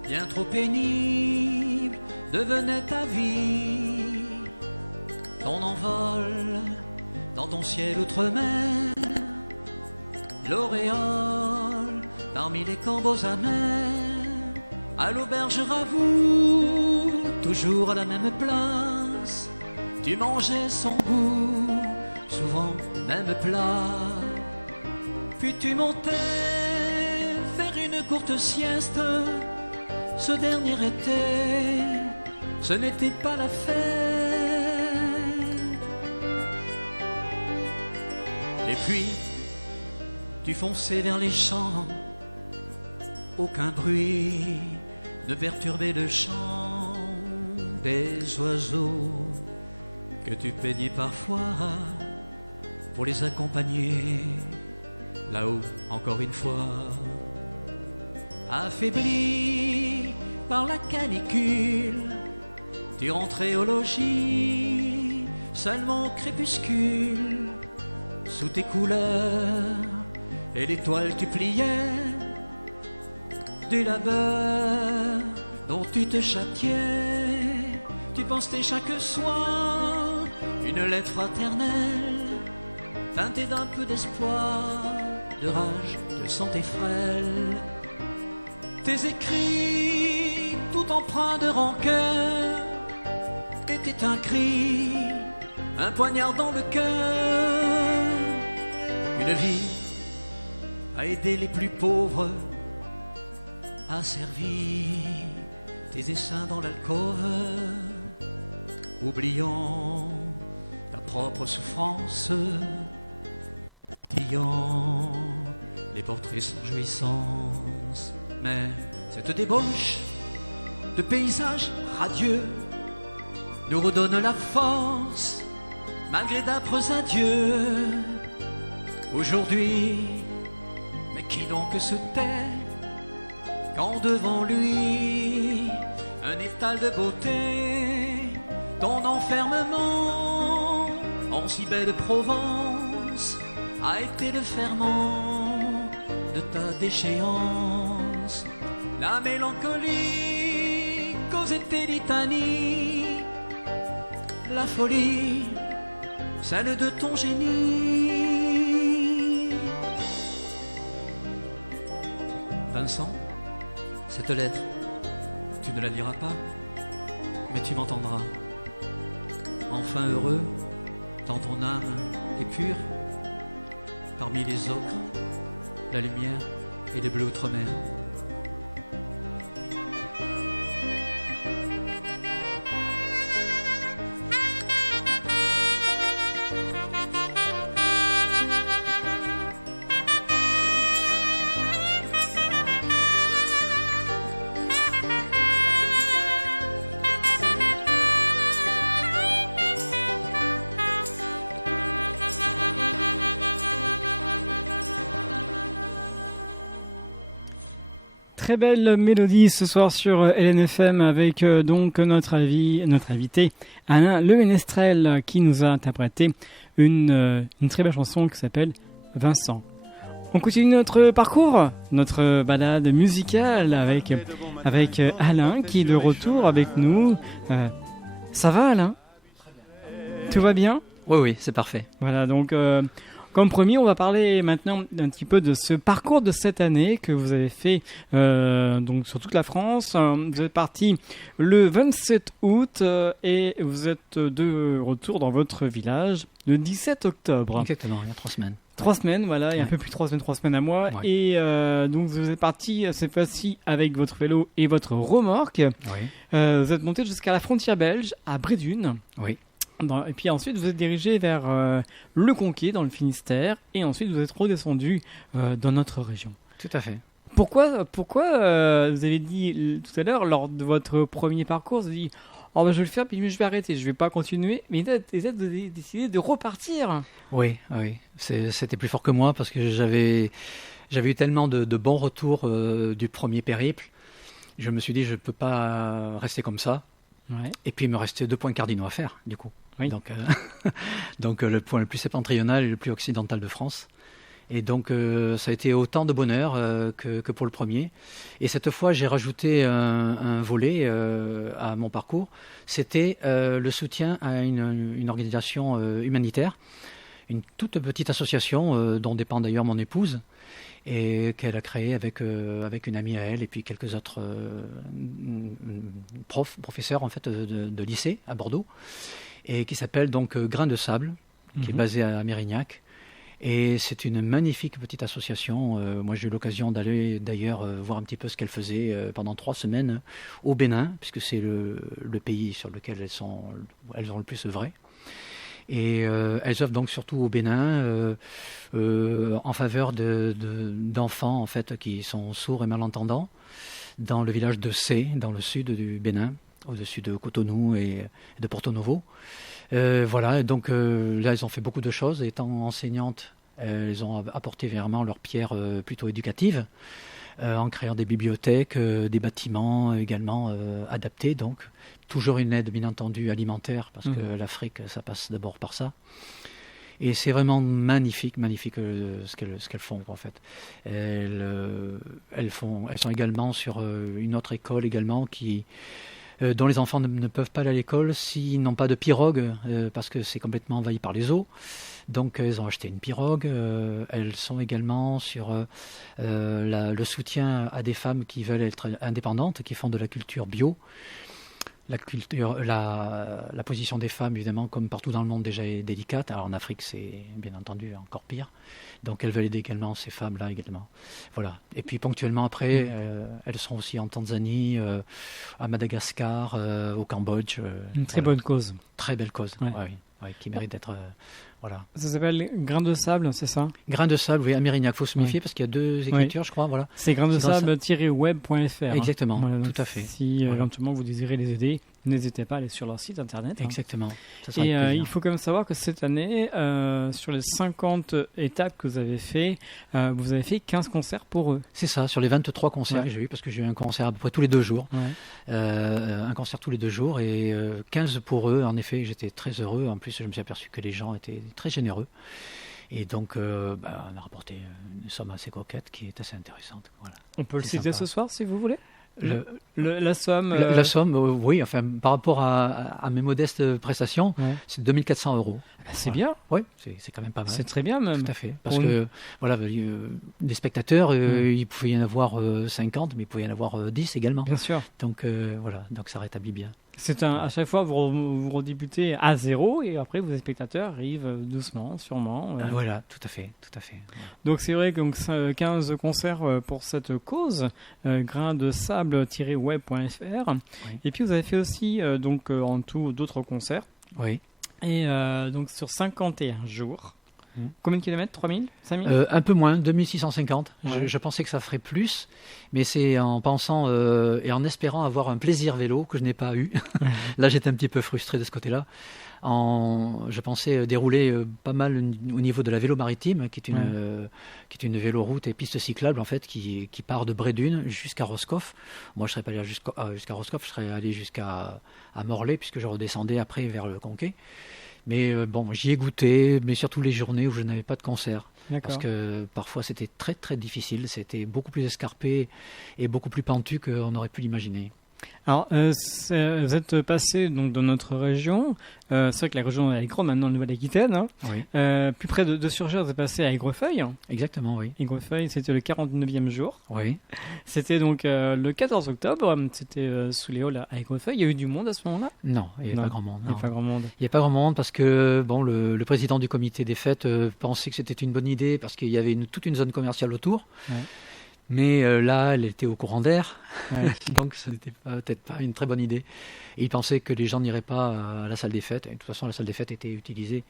bien trop pénible devenait ta vie, ton envol dans ton ciel outre-mer, l'auréole parmi les corbeaux amers, à l'auberge Ravoux, toujours à la même place, tu mangeais sans goût, souvent même plat, puis tu montais faire une courte sieste, ce dernier été, ce n'était pas la fête. Et puis, tu fonçais vers les champs, aucun bruit ne perturbait le chant des oiseaux que tu peignais parfois pour les accompagner. Là-haut, encore une fois, affaibli par la canicule, tu rentrais au logis, seulement au crépuscule. Sous tes couleurs et l'étoile tu pliais du labeur dont tu te châtiais. Tu pensais chaque soir une lettre fraternelle teintée d'un peu d'espoir de rage, de santé frêle. Tes écrits, tout empreints de rancœur, étaient un cri, un poignard dans le cœur. Une vie à aider les plus pauvres, à servir tes essaims dans l'alcôve, oubliant ta propre souffrance, pliant les portraits sans jouissance. Mais cette débauche de paysages radieux nous redonne la force, malgré d'âpres adieux. Aujourd'hui, mais qui donc se tait quand devant lui un étal de beauté, ton enfermement en si belle Provence a été le ferment de ta déchéance. La mélancolie causait tes litanies, la folie, celle de ton génie. Vincent, cette lettre, tu ne la liras pas, mais tu m'entendras. Enfin heureux, tant ton âme est pure, parmi les ocres, la lumière et les bleus outre-mer. Très belle mélodie ce soir sur LNFM avec donc notre invité Alain Le Ménestrel qui nous a interprété une très belle chanson qui s'appelle Vincent. On continue notre parcours, notre balade musicale avec Alain qui est de retour avec nous. Ça va Alain ? Tout va bien ? Oui, c'est parfait. Voilà, donc comme promis, on va parler maintenant un petit peu de ce parcours de cette année que vous avez fait donc sur toute la France. Vous êtes parti le 27 août et vous êtes de retour dans votre village le 17 octobre. Exactement, il y a 3 semaines. 3 semaines, voilà, il y a un peu plus de 3 semaines à moi. Ouais. Et donc vous êtes parti cette fois-ci avec votre vélo et votre remorque. Oui. Vous êtes monté jusqu'à la frontière belge, à Brédune. Oui. Et puis ensuite, vous êtes dirigé vers le Conquet, dans le Finistère, et ensuite vous êtes redescendu dans notre région. Tout à fait. Pourquoi vous avez dit tout à l'heure, lors de votre premier parcours, vous avez dit « Oh, ben, je vais le faire, puis je vais arrêter, je ne vais pas continuer », mais vous avez décidé de repartir. Oui. C'était plus fort que moi parce que j'avais eu tellement de bons retours du premier périple. Je me suis dit, je ne peux pas rester comme ça. Ouais. Et puis, il me restait 2 points cardinaux à faire, du coup. Oui. Donc le point le plus septentrional et le plus occidental de France. Et donc, ça a été autant de bonheur que pour le premier. Et cette fois, j'ai rajouté un volet à mon parcours. C'était le soutien à une organisation humanitaire, une toute petite association dont dépend d'ailleurs mon épouse, et qu'elle a créée avec une amie à elle et puis quelques autres professeurs en fait de lycée à Bordeaux, et qui s'appelle donc Grain de Sable, qui est basée à Mérignac. Et c'est une magnifique petite association. Moi, j'ai eu l'occasion d'aller d'ailleurs voir un petit peu ce qu'elle faisait pendant 3 semaines au Bénin, puisque c'est le pays sur lequel elles ont le plus œuvré. Et elles œuvrent donc surtout au Bénin en faveur d'enfants en fait qui sont sourds et malentendants dans le village de Sé, dans le sud du Bénin, au-dessus de Cotonou et de Porto Novo. Voilà, donc là, elles ont fait beaucoup de choses. Étant enseignantes, elles ont apporté vraiment leur pierre plutôt éducative, en créant des bibliothèques, des bâtiments également adaptés. Donc, toujours une aide, bien entendu, alimentaire, parce que l'Afrique, ça passe d'abord par ça. Et c'est vraiment magnifique ce qu'elles font, en fait. Elles sont également sur une autre école également qui dont les enfants ne peuvent pas aller à l'école s'ils n'ont pas de pirogue, parce que c'est complètement envahi par les eaux. Donc elles ont acheté une pirogue. Elles sont également sur le soutien à des femmes qui veulent être indépendantes, qui font de la culture bio. La position des femmes, évidemment, comme partout dans le monde, déjà est délicate. Alors en Afrique, c'est bien entendu encore pire. Donc elles veulent aider également ces femmes-là également. Voilà. Et puis ponctuellement après, elles seront aussi en Tanzanie, à Madagascar, au Cambodge. Une très bonne cause. Très belle cause, Ouais. qui mérite d'être... voilà. Ça s'appelle Grain de sable, c'est ça? Grain de sable, oui, à Mérignac. Il faut se méfier parce qu'il y a deux écritures, je crois. Voilà. C'est graindesable-web.fr. Exactement, donc tout à fait. Si éventuellement vous désirez les aider, n'hésitez pas à aller sur leur site internet. Exactement. Ça sera Et avec plaisir. il faut quand même savoir que cette année, sur les 50 étapes que vous avez fait 15 concerts pour eux. C'est ça, sur les 23 concerts que j'ai eu, parce que j'ai eu un concert à peu près tous les 2 jours. Ouais. Un concert tous les 2 jours et 15 pour eux. En effet, j'étais très heureux. En plus, je me suis aperçu que les gens étaient très généreux. Et donc, on a rapporté une somme assez coquette qui est assez intéressante. Voilà. On peut le C'est citer sympa. ce soir si vous voulez. Le- La somme. La somme, oui, enfin, par rapport à mes modestes prestations, Ouais. c'est 2400 €. C'est Voilà. bien, Oui, c'est quand même pas mal. c'est très bien même. Tout à fait. Parce Pour que, voilà, des spectateurs, il pouvait y en avoir 50, mais il pouvait y en avoir 10 également. Bien sûr. Donc, voilà, donc ça rétablit bien. À chaque fois, vous redébutez à zéro et après, vos spectateurs arrivent doucement, sûrement. Voilà, tout à fait, tout à fait. Voilà. Donc c'est vrai que donc, 15 concerts pour cette cause, graindesable-web.fr. Oui. Et puis vous avez fait aussi en tout d'autres concerts. Oui. Et donc sur 51 jours. Mhm. Combien de kilomètres? 3000? 5000? Un peu moins, 2650. Ouais. Je pensais que ça ferait plus, mais c'est en pensant et en espérant avoir un plaisir vélo que je n'ai pas eu. Là, j'étais un petit peu frustré de ce côté-là. Je pensais dérouler pas mal au niveau de la vélo maritime, qui est une véloroute et piste cyclable en fait, qui part de Brédune jusqu'à Roscoff. Moi, je serais pas allé jusqu'à Roscoff, je serais allé jusqu'à Morlaix, puisque je redescendais après vers le Conquet. Mais j'y ai goûté, mais surtout les journées où je n'avais pas de concert. D'accord. Parce que parfois c'était très très difficile, c'était beaucoup plus escarpé et beaucoup plus pentu qu'on aurait pu l'imaginer. Alors, vous êtes passé donc, dans notre région. C'est vrai que la région est grande maintenant, en Nouvelle-Aquitaine. Hein. Oui, Plus près de Surgères, vous êtes passé à Aigrefeuille. exactement, oui. Aigrefeuille, c'était le 49e jour. Oui. C'était donc le 14 octobre. C'était sous les halls à Aigrefeuille. Il y a eu du monde à ce moment-là? Non, il n'y avait Non, pas grand monde. Il n'y non. a pas grand monde. Il n'y a pas grand monde parce que le président du comité des fêtes pensait que c'était une bonne idée parce qu'il y avait toute une zone commerciale autour. Ouais. Mais là, elle était au courant d'air, Ouais. donc ce n'était peut-être pas une très bonne idée. Et il pensait que les gens n'iraient pas à la salle des fêtes. Et de toute façon, la salle des fêtes était utilisée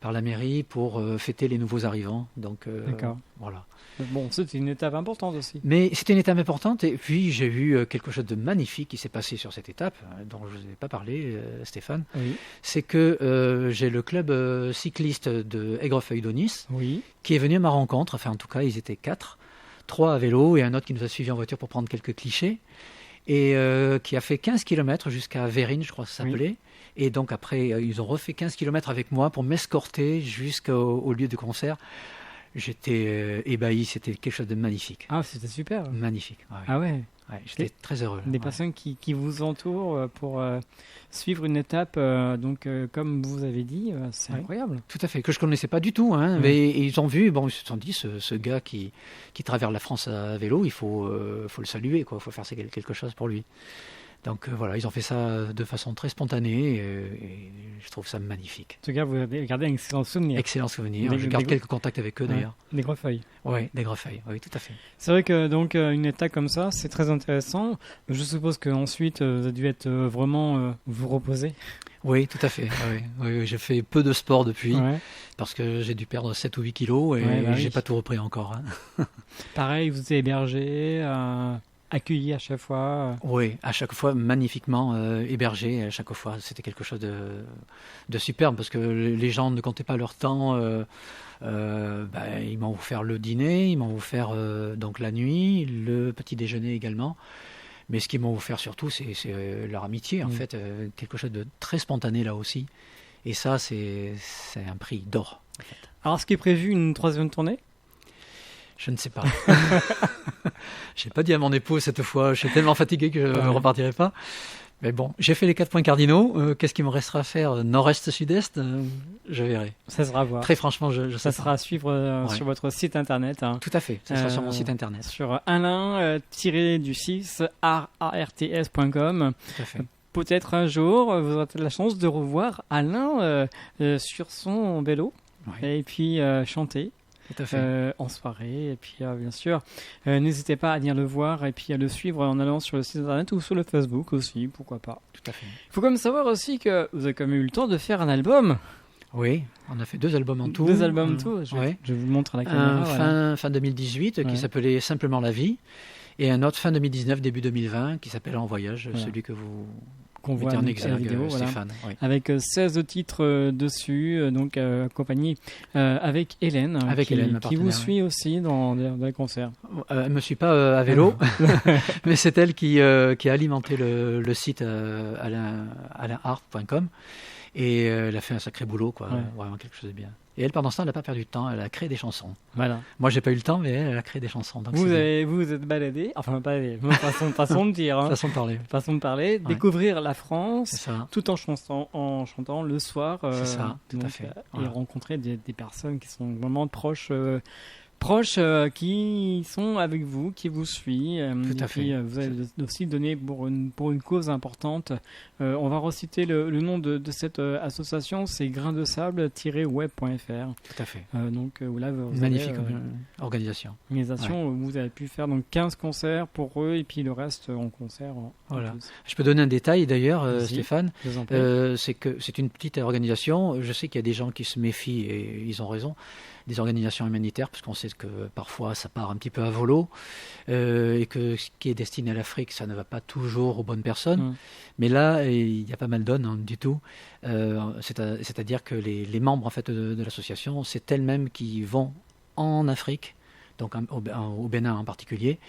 par la mairie pour fêter les nouveaux arrivants. Donc D'accord. voilà. Bon, c'était une étape importante aussi. Mais c'était une étape importante. Et puis j'ai vu quelque chose de magnifique qui s'est passé sur cette étape, dont je ne vous ai pas parlé, Stéphane. Oui. C'est que j'ai le club cycliste de Aigrefeuille-Daunis Oui. qui est venu à ma rencontre. Enfin, en tout cas, ils étaient 4. 3 à vélo et un autre qui nous a suivis en voiture pour prendre quelques clichés. Et qui a fait 15 km jusqu'à Vérines, je crois que ça s'appelait. Et donc après, ils ont refait 15 km avec moi pour m'escorter jusqu'au lieu de concert. J'étais ébahi, c'était quelque chose de magnifique. Ah, c'était super. Magnifique. Ouais. Ah ouais. Ouais, j'étais très heureux. Des Ouais. personnes qui vous entourent pour suivre une étape, comme vous avez dit, c'est Ouais. incroyable. Tout à fait, que je ne connaissais pas du tout. Hein, mais ils ont vu, ils se sont dit, ce gars qui traverse la France à vélo, il faut le saluer, quoi. Il faut faire quelque chose pour lui. Donc voilà, ils ont fait ça de façon très spontanée et je trouve ça magnifique. En tout cas, vous avez gardé un excellent souvenir. Excellent souvenir. Des- Je garde des- quelques contacts avec eux Ouais. d'ailleurs. Des Greffeuilles. Oui, des Greffeuilles, oui, tout à fait. C'est vrai que donc une étape comme ça, c'est très intéressant. Je suppose qu'ensuite, vous avez dû être vraiment vous reposer. Oui, tout à fait. Oui, j'ai fait peu de sport depuis Ouais. parce que j'ai dû perdre 7 ou 8 kilos et Ouais, bah oui. j'ai pas tout repris encore. Hein. Pareil, vous êtes hébergé, accueilli à chaque fois. Oui, à chaque fois magnifiquement hébergé. À chaque fois, c'était quelque chose de superbe parce que les gens ne comptaient pas leur temps. Ils m'ont offert le dîner, ils m'ont offert donc la nuit, le petit déjeuner également. Mais ce qu'ils m'ont offert surtout, c'est leur amitié, en fait, quelque chose de très spontané là aussi. Et ça, c'est un prix d'or. En fait. Alors, est-ce qu'il est prévu une troisième tournée? Je ne sais pas. J'ai pas dit à mon épouse cette fois, je suis tellement fatigué que je ne repartirai pas. Mais bon, j'ai fait les 4 points cardinaux. Qu'est-ce qu'il me restera à faire? Nord-est, sud-est, je verrai. Ça sera à voir. Très franchement, je sais Ça pas. sera à suivre Ouais. sur votre site internet. Hein. Tout à fait, ça sera sur mon site internet. Sur Alain-6 arts.com. Tout à fait. Peut-être un jour, vous aurez la chance de revoir Alain sur son vélo Oui, et puis chanter. tout à fait. En soirée. Et puis, bien sûr, n'hésitez pas à venir le voir et puis à le suivre en allant sur le site internet ou sur le Facebook aussi, pourquoi pas. Tout à fait. Il faut quand même savoir aussi que vous avez quand même eu le temps de faire un album. Oui, on a fait 2 albums en tout. 2 albums tout. Je Ouais. vous montre à la caméra. voilà. Fin 2018 Ouais. qui s'appelait Simplement la vie. Et un autre fin 2019, début 2020 qui s'appelle En voyage, Voilà. celui que vous Qu'on voit mettez en donc à la exergue, vidéo, voilà. Stéphane. Oui. Avec 16 titres dessus, donc accompagné avec Hélène, Avec Hélène, ma qui vous partenaire, suit aussi dans les concerts. Elle ne me suit pas à vélo, mais c'est elle qui a alimenté le site alainart.com et elle a fait un sacré boulot, quoi. Ouais. Vraiment quelque chose de bien. Et elle, pendant ce temps, elle n'a pas perdu de temps, elle a créé des chansons. Voilà. Moi, j'ai pas eu le temps, mais elle a créé des chansons. Donc Vous c'est vous êtes baladé, enfin pas baladé, façon de dire, hein. façon de parler. Façon de parler, découvrir la France. C'est ça. Tout en chantant le soir. C'est ça, tout à donc, fait. Et Voilà. rencontrer des personnes qui sont vraiment proches, qui sont avec vous, qui vous suivent. Tout à et puis, fait. vous avez aussi donné pour une cause importante. On va reciter le nom de cette association, c'est graindesable-web.fr. Tout à fait. Donc là, vous avez, Magnifique organisation. une organisation où vous avez pu faire donc 15 concerts pour eux et puis le reste en concert. Voilà. plus. Je peux donner un détail d'ailleurs, Vas-y. Stéphane. Je vous en prie. C'est que c'est une petite organisation. Je sais qu'il y a des gens qui se méfient et ils ont raison des organisations humanitaires parce qu'on sait que parfois ça part un petit peu à volo et que ce qui est destiné à l'Afrique, ça ne va pas toujours aux bonnes personnes. Mm. Mais là, il y a pas mal d'onnes du tout. C'est-à-dire que les membres en fait de l'association, c'est elles-mêmes qui vont en Afrique, donc au Bénin en particulier,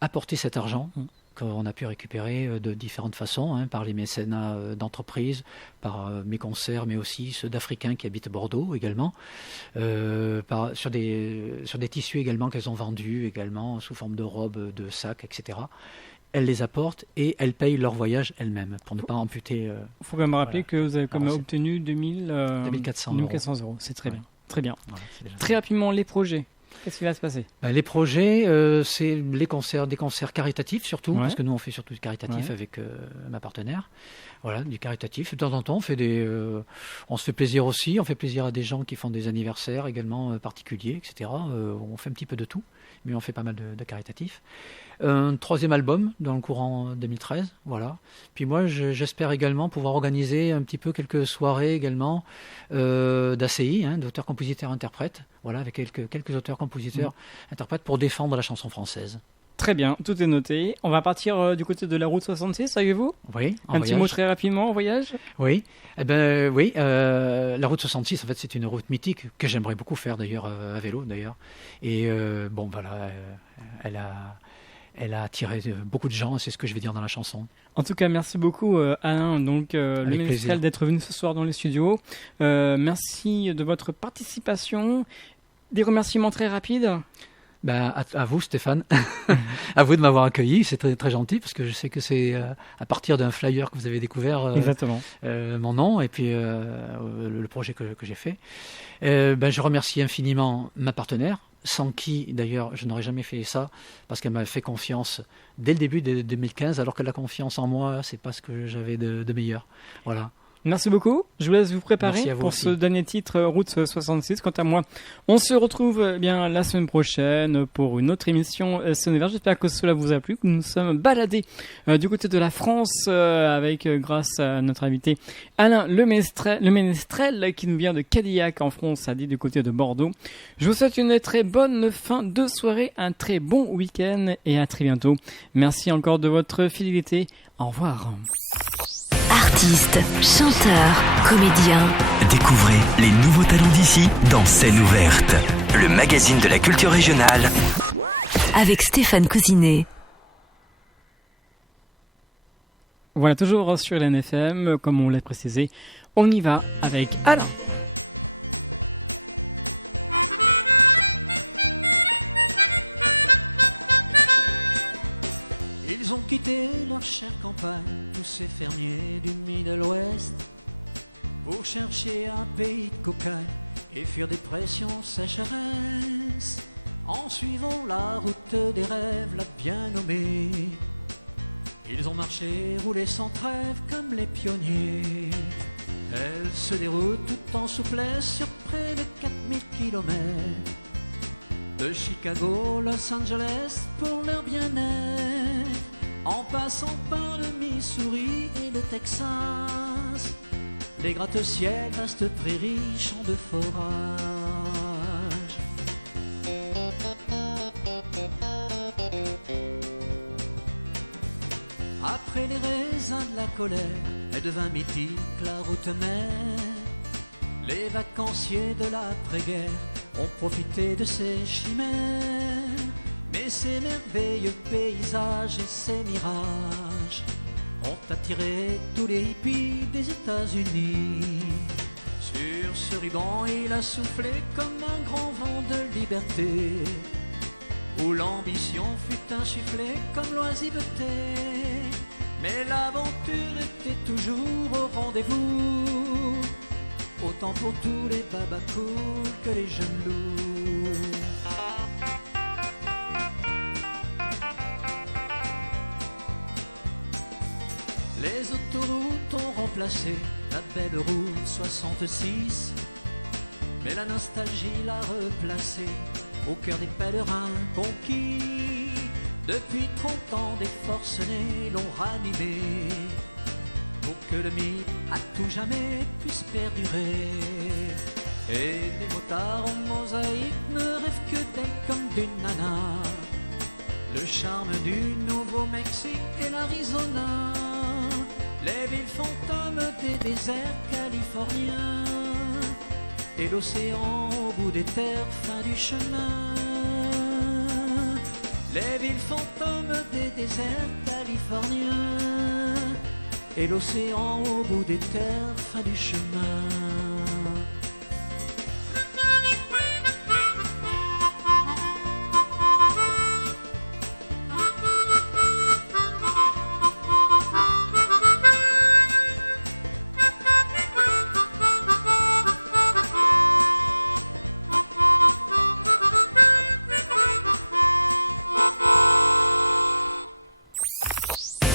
apporter cet argent. Qu'on a pu récupérer de différentes façons, hein, par les mécénats d'entreprises, par mes concerts, mais aussi ceux d'Africains qui habitent Bordeaux également, sur des tissus également qu'elles ont vendus également sous forme de robes, de sacs, etc. Elles les apportent et elles payent leur voyage elles-mêmes pour ne pas amputer. Il faut quand même rappeler voilà. que vous avez quand même Alors, obtenu 2400 2400 euros. C'est très Ouais. bien. Très bien. Voilà, c'est déjà Très rapidement, les projets. Qu'est-ce qui va se passer? Les projets, c'est des concerts caritatifs surtout, Ouais. parce que nous on fait surtout du caritatif Ouais. avec ma partenaire. Voilà, du caritatif. De temps en temps, on se fait plaisir aussi. On fait plaisir à des gens qui font des anniversaires également particuliers, etc. On fait un petit peu de tout, mais on fait pas mal de caritatif. Un 3e album dans le courant 2013, voilà. Puis moi, j'espère également pouvoir organiser un petit peu quelques soirées également d'ACI, hein, d'auteurs, compositeurs, interprètes, voilà, avec quelques auteurs, compositeurs, interprètes pour défendre la chanson française. Très bien, tout est noté. On va partir du côté de la route 66, savez-vous? Oui, en Un petit voyage. mot très rapidement en voyage? Oui, eh ben oui. La route 66, en fait, c'est une route mythique que j'aimerais beaucoup faire d'ailleurs à vélo d'ailleurs. Et bon, voilà, elle a attiré beaucoup de gens. C'est ce que je vais dire dans la chanson. En tout cas, merci beaucoup Alain, donc le Avec Ménestrel, plaisir. d'être venu ce soir dans les studios. Merci de votre participation. Des remerciements très rapides. Ben, à vous, Stéphane, à vous de m'avoir accueilli. C'est très, très gentil parce que je sais que c'est à partir d'un flyer que vous avez découvert Exactement. mon nom et puis le projet que j'ai fait. Je remercie infiniment ma partenaire, sans qui, d'ailleurs, je n'aurais jamais fait ça parce qu'elle m'a fait confiance dès le début de 2015, alors que la confiance en moi, c'est pas ce que j'avais de meilleur. Voilà. Merci beaucoup. Je vous laisse vous préparer Merci à vous pour aussi. ce dernier titre, Route 66. Quant à moi, on se retrouve bien la semaine prochaine pour une autre émission Scène Ouverte. J'espère que cela vous a plu, que nous nous sommes baladés du côté de la France avec, grâce à notre invité Alain le Ménestrel qui nous vient de Cadillac en France, à dit du côté de Bordeaux. Je vous souhaite une très bonne fin de soirée, un très bon week-end et à très bientôt. Merci encore de votre fidélité. Au revoir. Artistes, chanteurs, comédiens, Découvrez les nouveaux talents d'ici dans Scène Ouverte, le magazine de la culture régionale. avec Stéphane Cousinet. Voilà, toujours sur l'NFM, comme on l'a précisé, on y va avec Alain. quitter leur chère campagne, tous ces fermiers du Middle West, pour chercher un pays de cocaïne et fuir des pressions sécheresses, en suivant la route des rêves, la bien nommée. Ils ont marché, roulé sans trêve comme les pionniers. Elle se déroule tout en souplesse sur près de 4000 kilomètres, de Chicago, Los Angeles pour leur bien-être, en passant par le Missouri et le Texas, les gratte-ciels, vastes prairies, champs de forage. Après les raisins de la colère, elle devint mythique la route mer. Les vacanciers de l'après-guerre ont profité de ces chimères, mais ces merveilleux paysages et ces mirages ont attiré tous les hippies des États-Unis. Sur ce ruban, il a soufflé comme un grand vent de liberté, où l'ambition fut insufflée comme l'oisiveté. Mais l'aventure était toujours au rendez-vous, autant pour tous les babacools que les jeunes loups. Les autoroutes ont remplacé la belle route 66, mais la nostalgie l'a replacée au cœur des pèlerins conquis. Depuis 30 ans, des forcenés l'ont ranimé, pour que le mythe à tout jamais puisse perdurer. Et les motards en mosaïque ne rêvent que d'elle comme d'une nana, le charme du Nouveau-Mexique et l'Arizona, les villes fantômes des déserts californiens, et l'océan au bout des terres, fin du chemin. Les villes fantômes des déserts californiens, et l'océan au bout des terres, fin du chemin.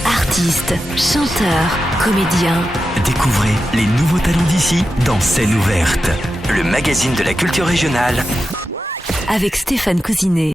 Artistes, chanteurs, comédiens. Découvrez les nouveaux talents d'ici dans Scène ouverte, le magazine de la culture régionale. Avec Stéphane Cousinet.